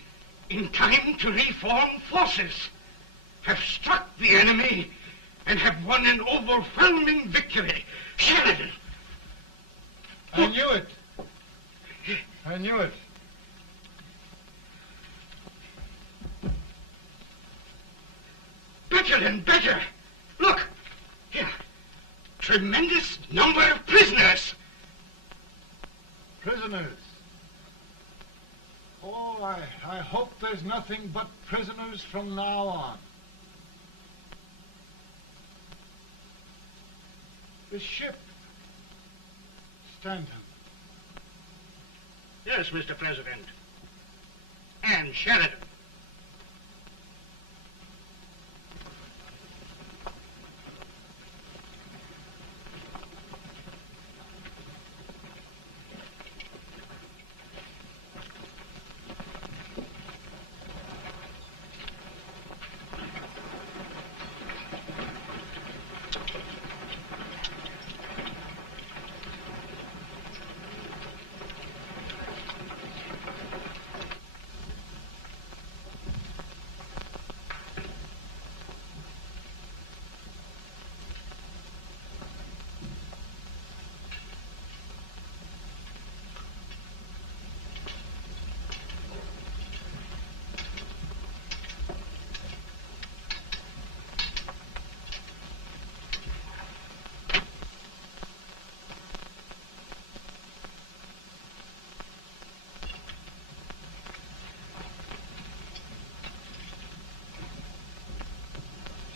in time to reform forces, have struck the enemy, and have won an overwhelming victory. Sheridan! I knew it. I knew it. Better and better. Look, here. Tremendous number of prisoners. Prisoners? Oh, I hope there's nothing but prisoners from now on. The ship. Stanton. Yes, Mr. President. And Sheridan.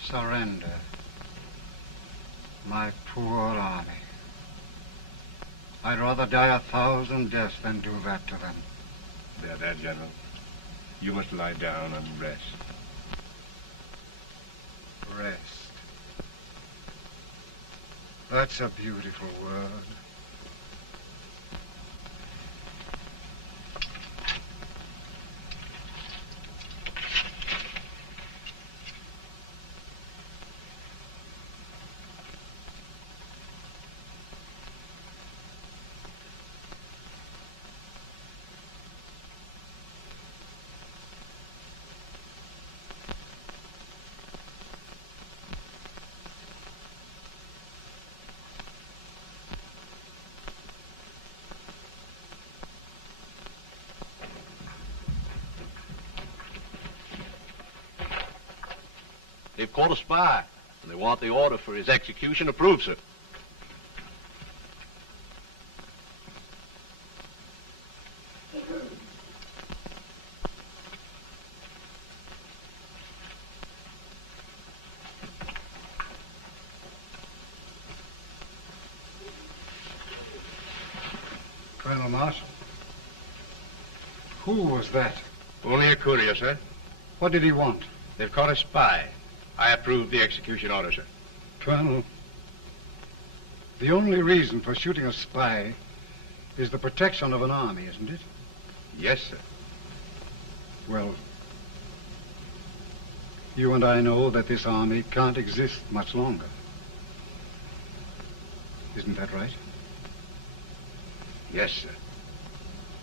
Surrender. My poor army. I'd rather die 1,000 deaths than do that to them. They're dead, General. You must lie down and rest. Rest. That's a beautiful word. They've caught a spy, and they want the order for his execution approved, sir. Colonel Marshall. Who was that? Only a courier, sir. What did he want? They've caught a spy. I approve the execution order, sir. Colonel, the only reason for shooting a spy is the protection of an army, isn't it? Yes, sir. Well, you and I know that this army can't exist much longer. Isn't that right? Yes, sir.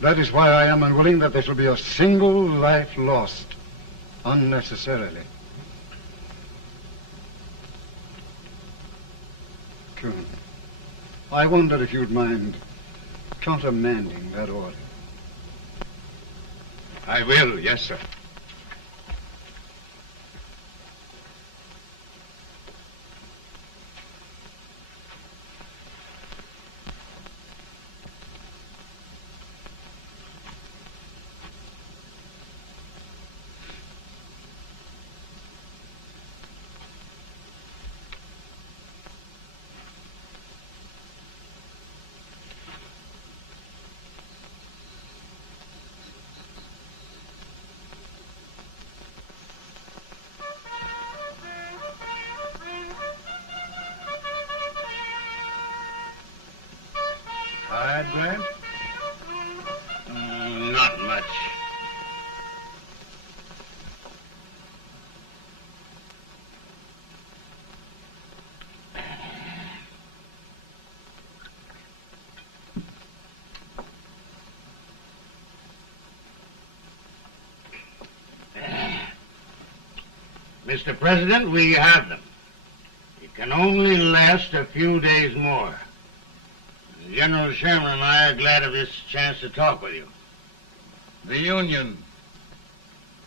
That is why I am unwilling that there shall be a single life lost unnecessarily. Colonel, I wonder if you'd mind countermanding that order. I will, yes, sir. Tired, Grant? Not much. Mr. President, we have them. It can only last a few days more. General Sherman and I are glad of this chance to talk with you. The Union.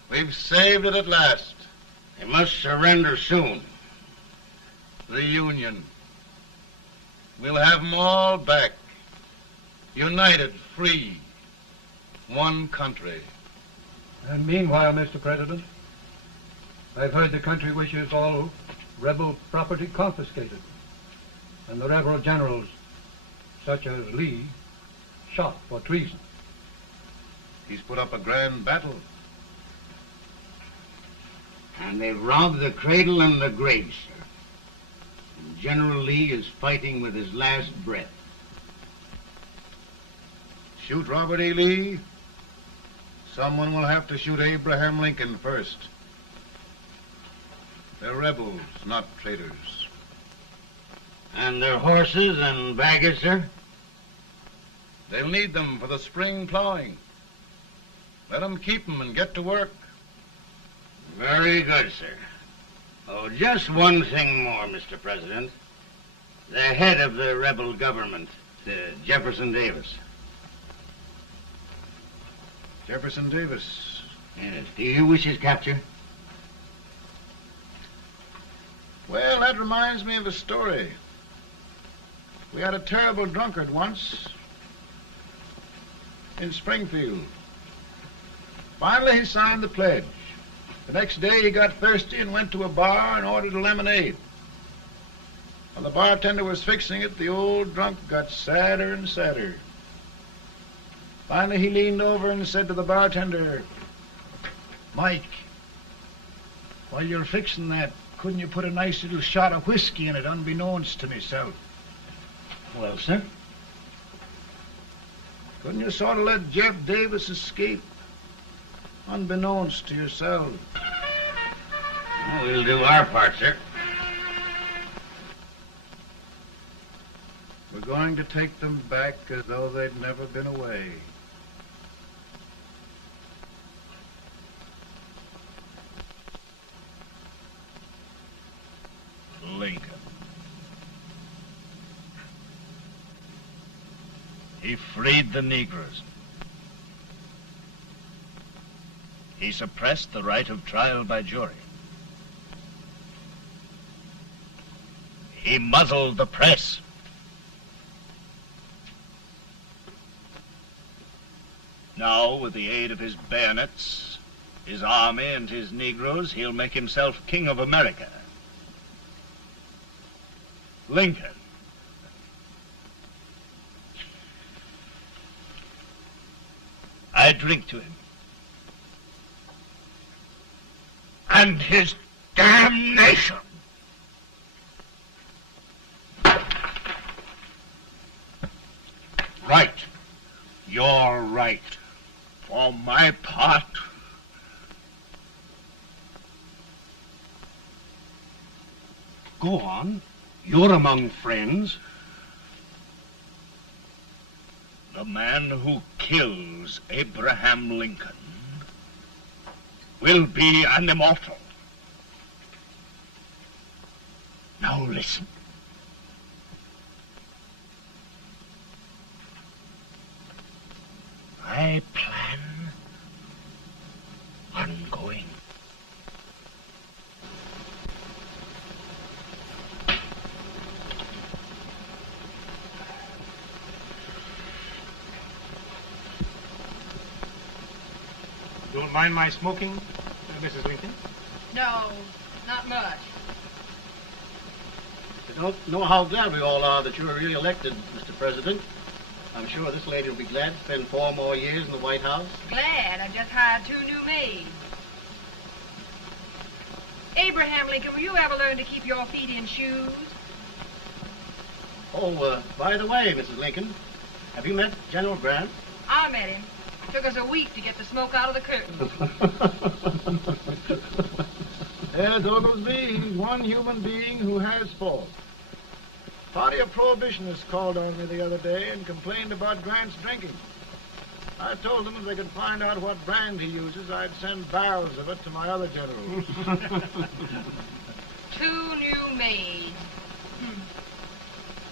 We've saved it at last. They must surrender soon. The Union. We'll have them all back. United, free. One country. And meanwhile, Mr. President, I've heard the country wishes all rebel property confiscated, and the rebel generals, such as Lee, shot for treason. He's put up a grand battle. And they've robbed the cradle and the grave, sir. And General Lee is fighting with his last breath. Shoot Robert E. Lee? Someone will have to shoot Abraham Lincoln first. They're rebels, not traitors. And their horses and baggage, sir? They'll need them for the spring plowing. Let them keep them and get to work. Very good, sir. Oh, just one thing more, Mr. President. The head of the rebel government, Jefferson Davis. Jefferson Davis? Yes. Do you wish his capture? Well, that reminds me of a story. We had a terrible drunkard once in Springfield. Finally, he signed the pledge. The next day, he got thirsty and went to a bar and ordered a lemonade. While the bartender was fixing it, the old drunk got sadder and sadder. Finally, he leaned over and said to the bartender, "Mike, while you're fixing that, couldn't you put a nice little shot of whiskey in it, unbeknownst to myself?" Well, sir? Couldn't you sort of let Jeff Davis escape, unbeknownst to yourself? Well, we'll do our part, sir. We're going to take them back as though they'd never been away. Lincoln. He freed the Negroes. He suppressed the right of trial by jury. He muzzled the press. Now, with the aid of his bayonets, his army, and his Negroes, he'll make himself king of America. Lincoln. I drink to him. And his damnation. Right. You're right. For my part, go on. You're among friends. The man who kills Abraham Lincoln will be an immortal. Now listen. I plan on going. Don't mind my smoking, Mrs. Lincoln? No, not much. I don't know how glad we all are that you were really elected, Mr. President. I'm sure this lady will be glad to spend 4 more years in the White House. Glad. I've just hired 2 new maids. Abraham Lincoln, will you ever learn to keep your feet in shoes? Oh, by the way, Mrs. Lincoln, have you met General Grant? I met him. Took us a week to get the smoke out of the curtain. As Oglesby, he's one human being who has faults. Party of Prohibitionists called on me the other day and complained about Grant's drinking. I told them if they could find out what brand he uses, I'd send barrels of it to my other generals. 2 new maids.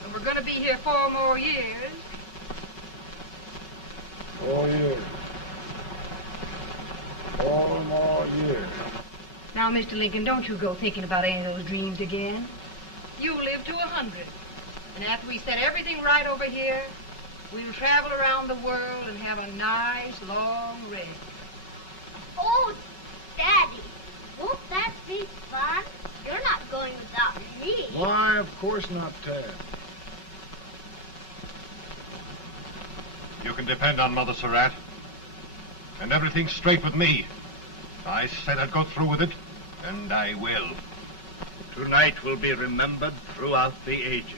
And we're going to be here 4 more years. 4 years. 4 more years. Now, Mr. Lincoln, don't you go thinking about any of those dreams again. You live to 100. And after we set everything right over here, we'll travel around the world and have a nice, long rest. Oh, Daddy, won't that be fun? You're not going without me. Why, of course not, Tad. You can depend on Mother Surratt. And everything's straight with me. I said I'd go through with it, and I will. Tonight will be remembered throughout the ages.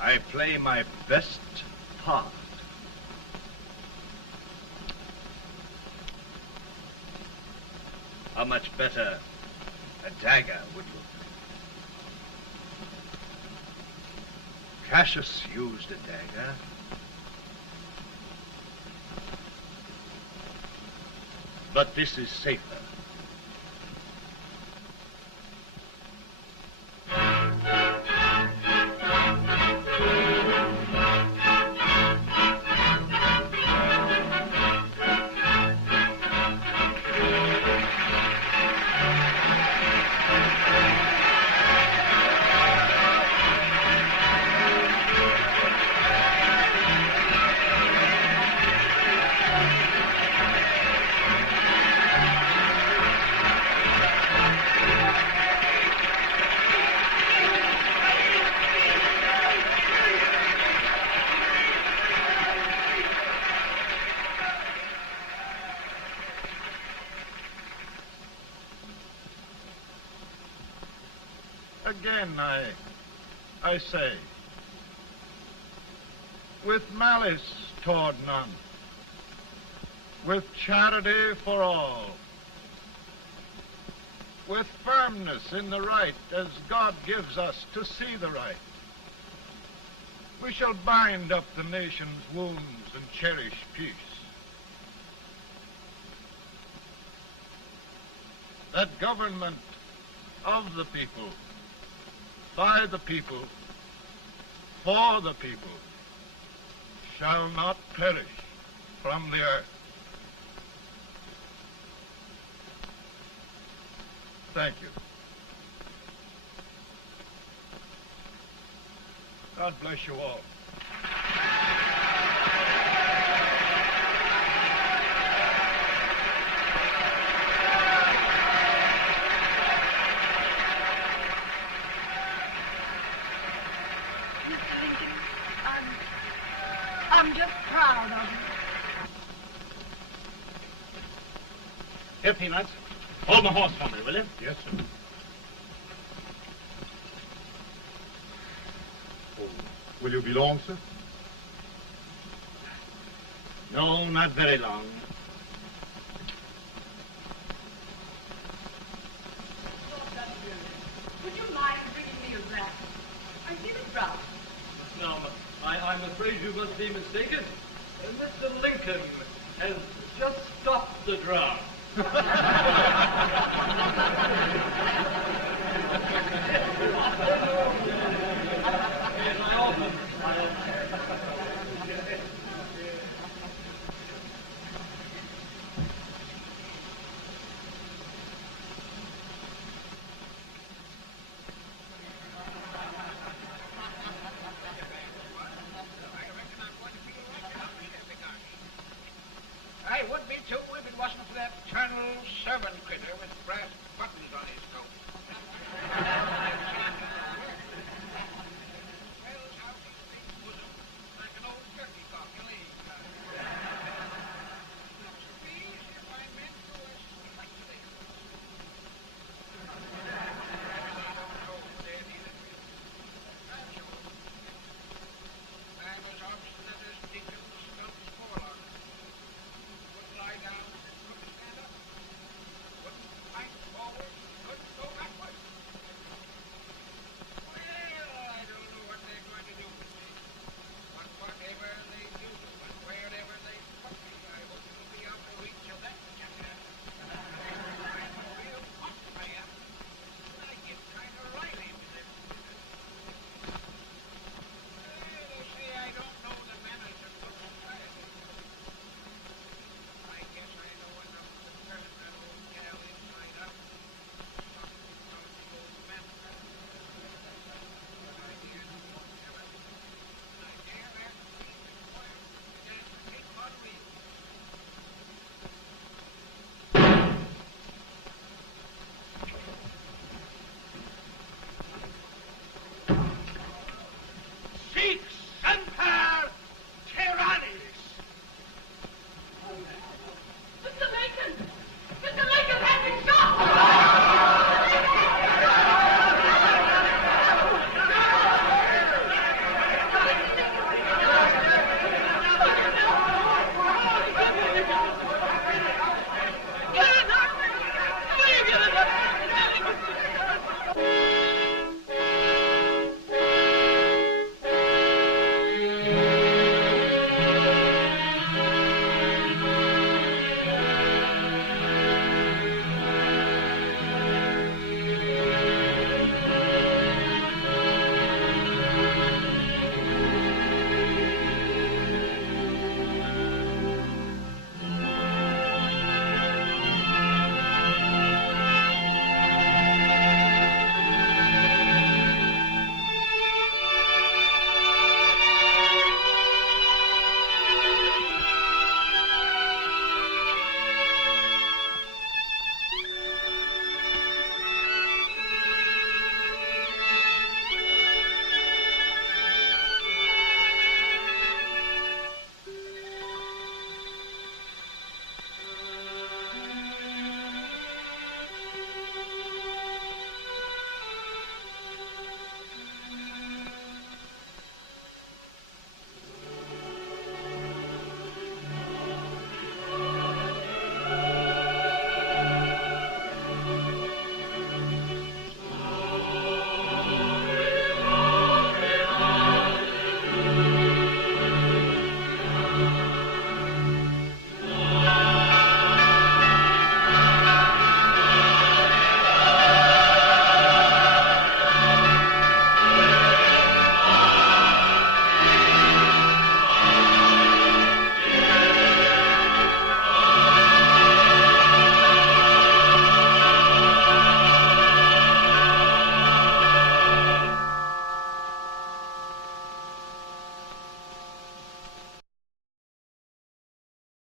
I play my best part. How much better a dagger would look. Cassius used a dagger. But this is safer. Again, I say, with malice toward none, with charity for all, with firmness in the right as God gives us to see the right, we shall bind up the nation's wounds and cherish peace. That government of the people, by the people, for the people, shall not perish from the earth. Thank you. God bless you all. I'm just proud of you. Here, Peanuts. Hold my horse for me, will you? Yes, sir. Oh, will you be long, sir? No, not very long. Would you mind bringing me a glass? I feel it brown. No, I'm afraid you must be mistaken. Mr. Lincoln has just stopped the draft.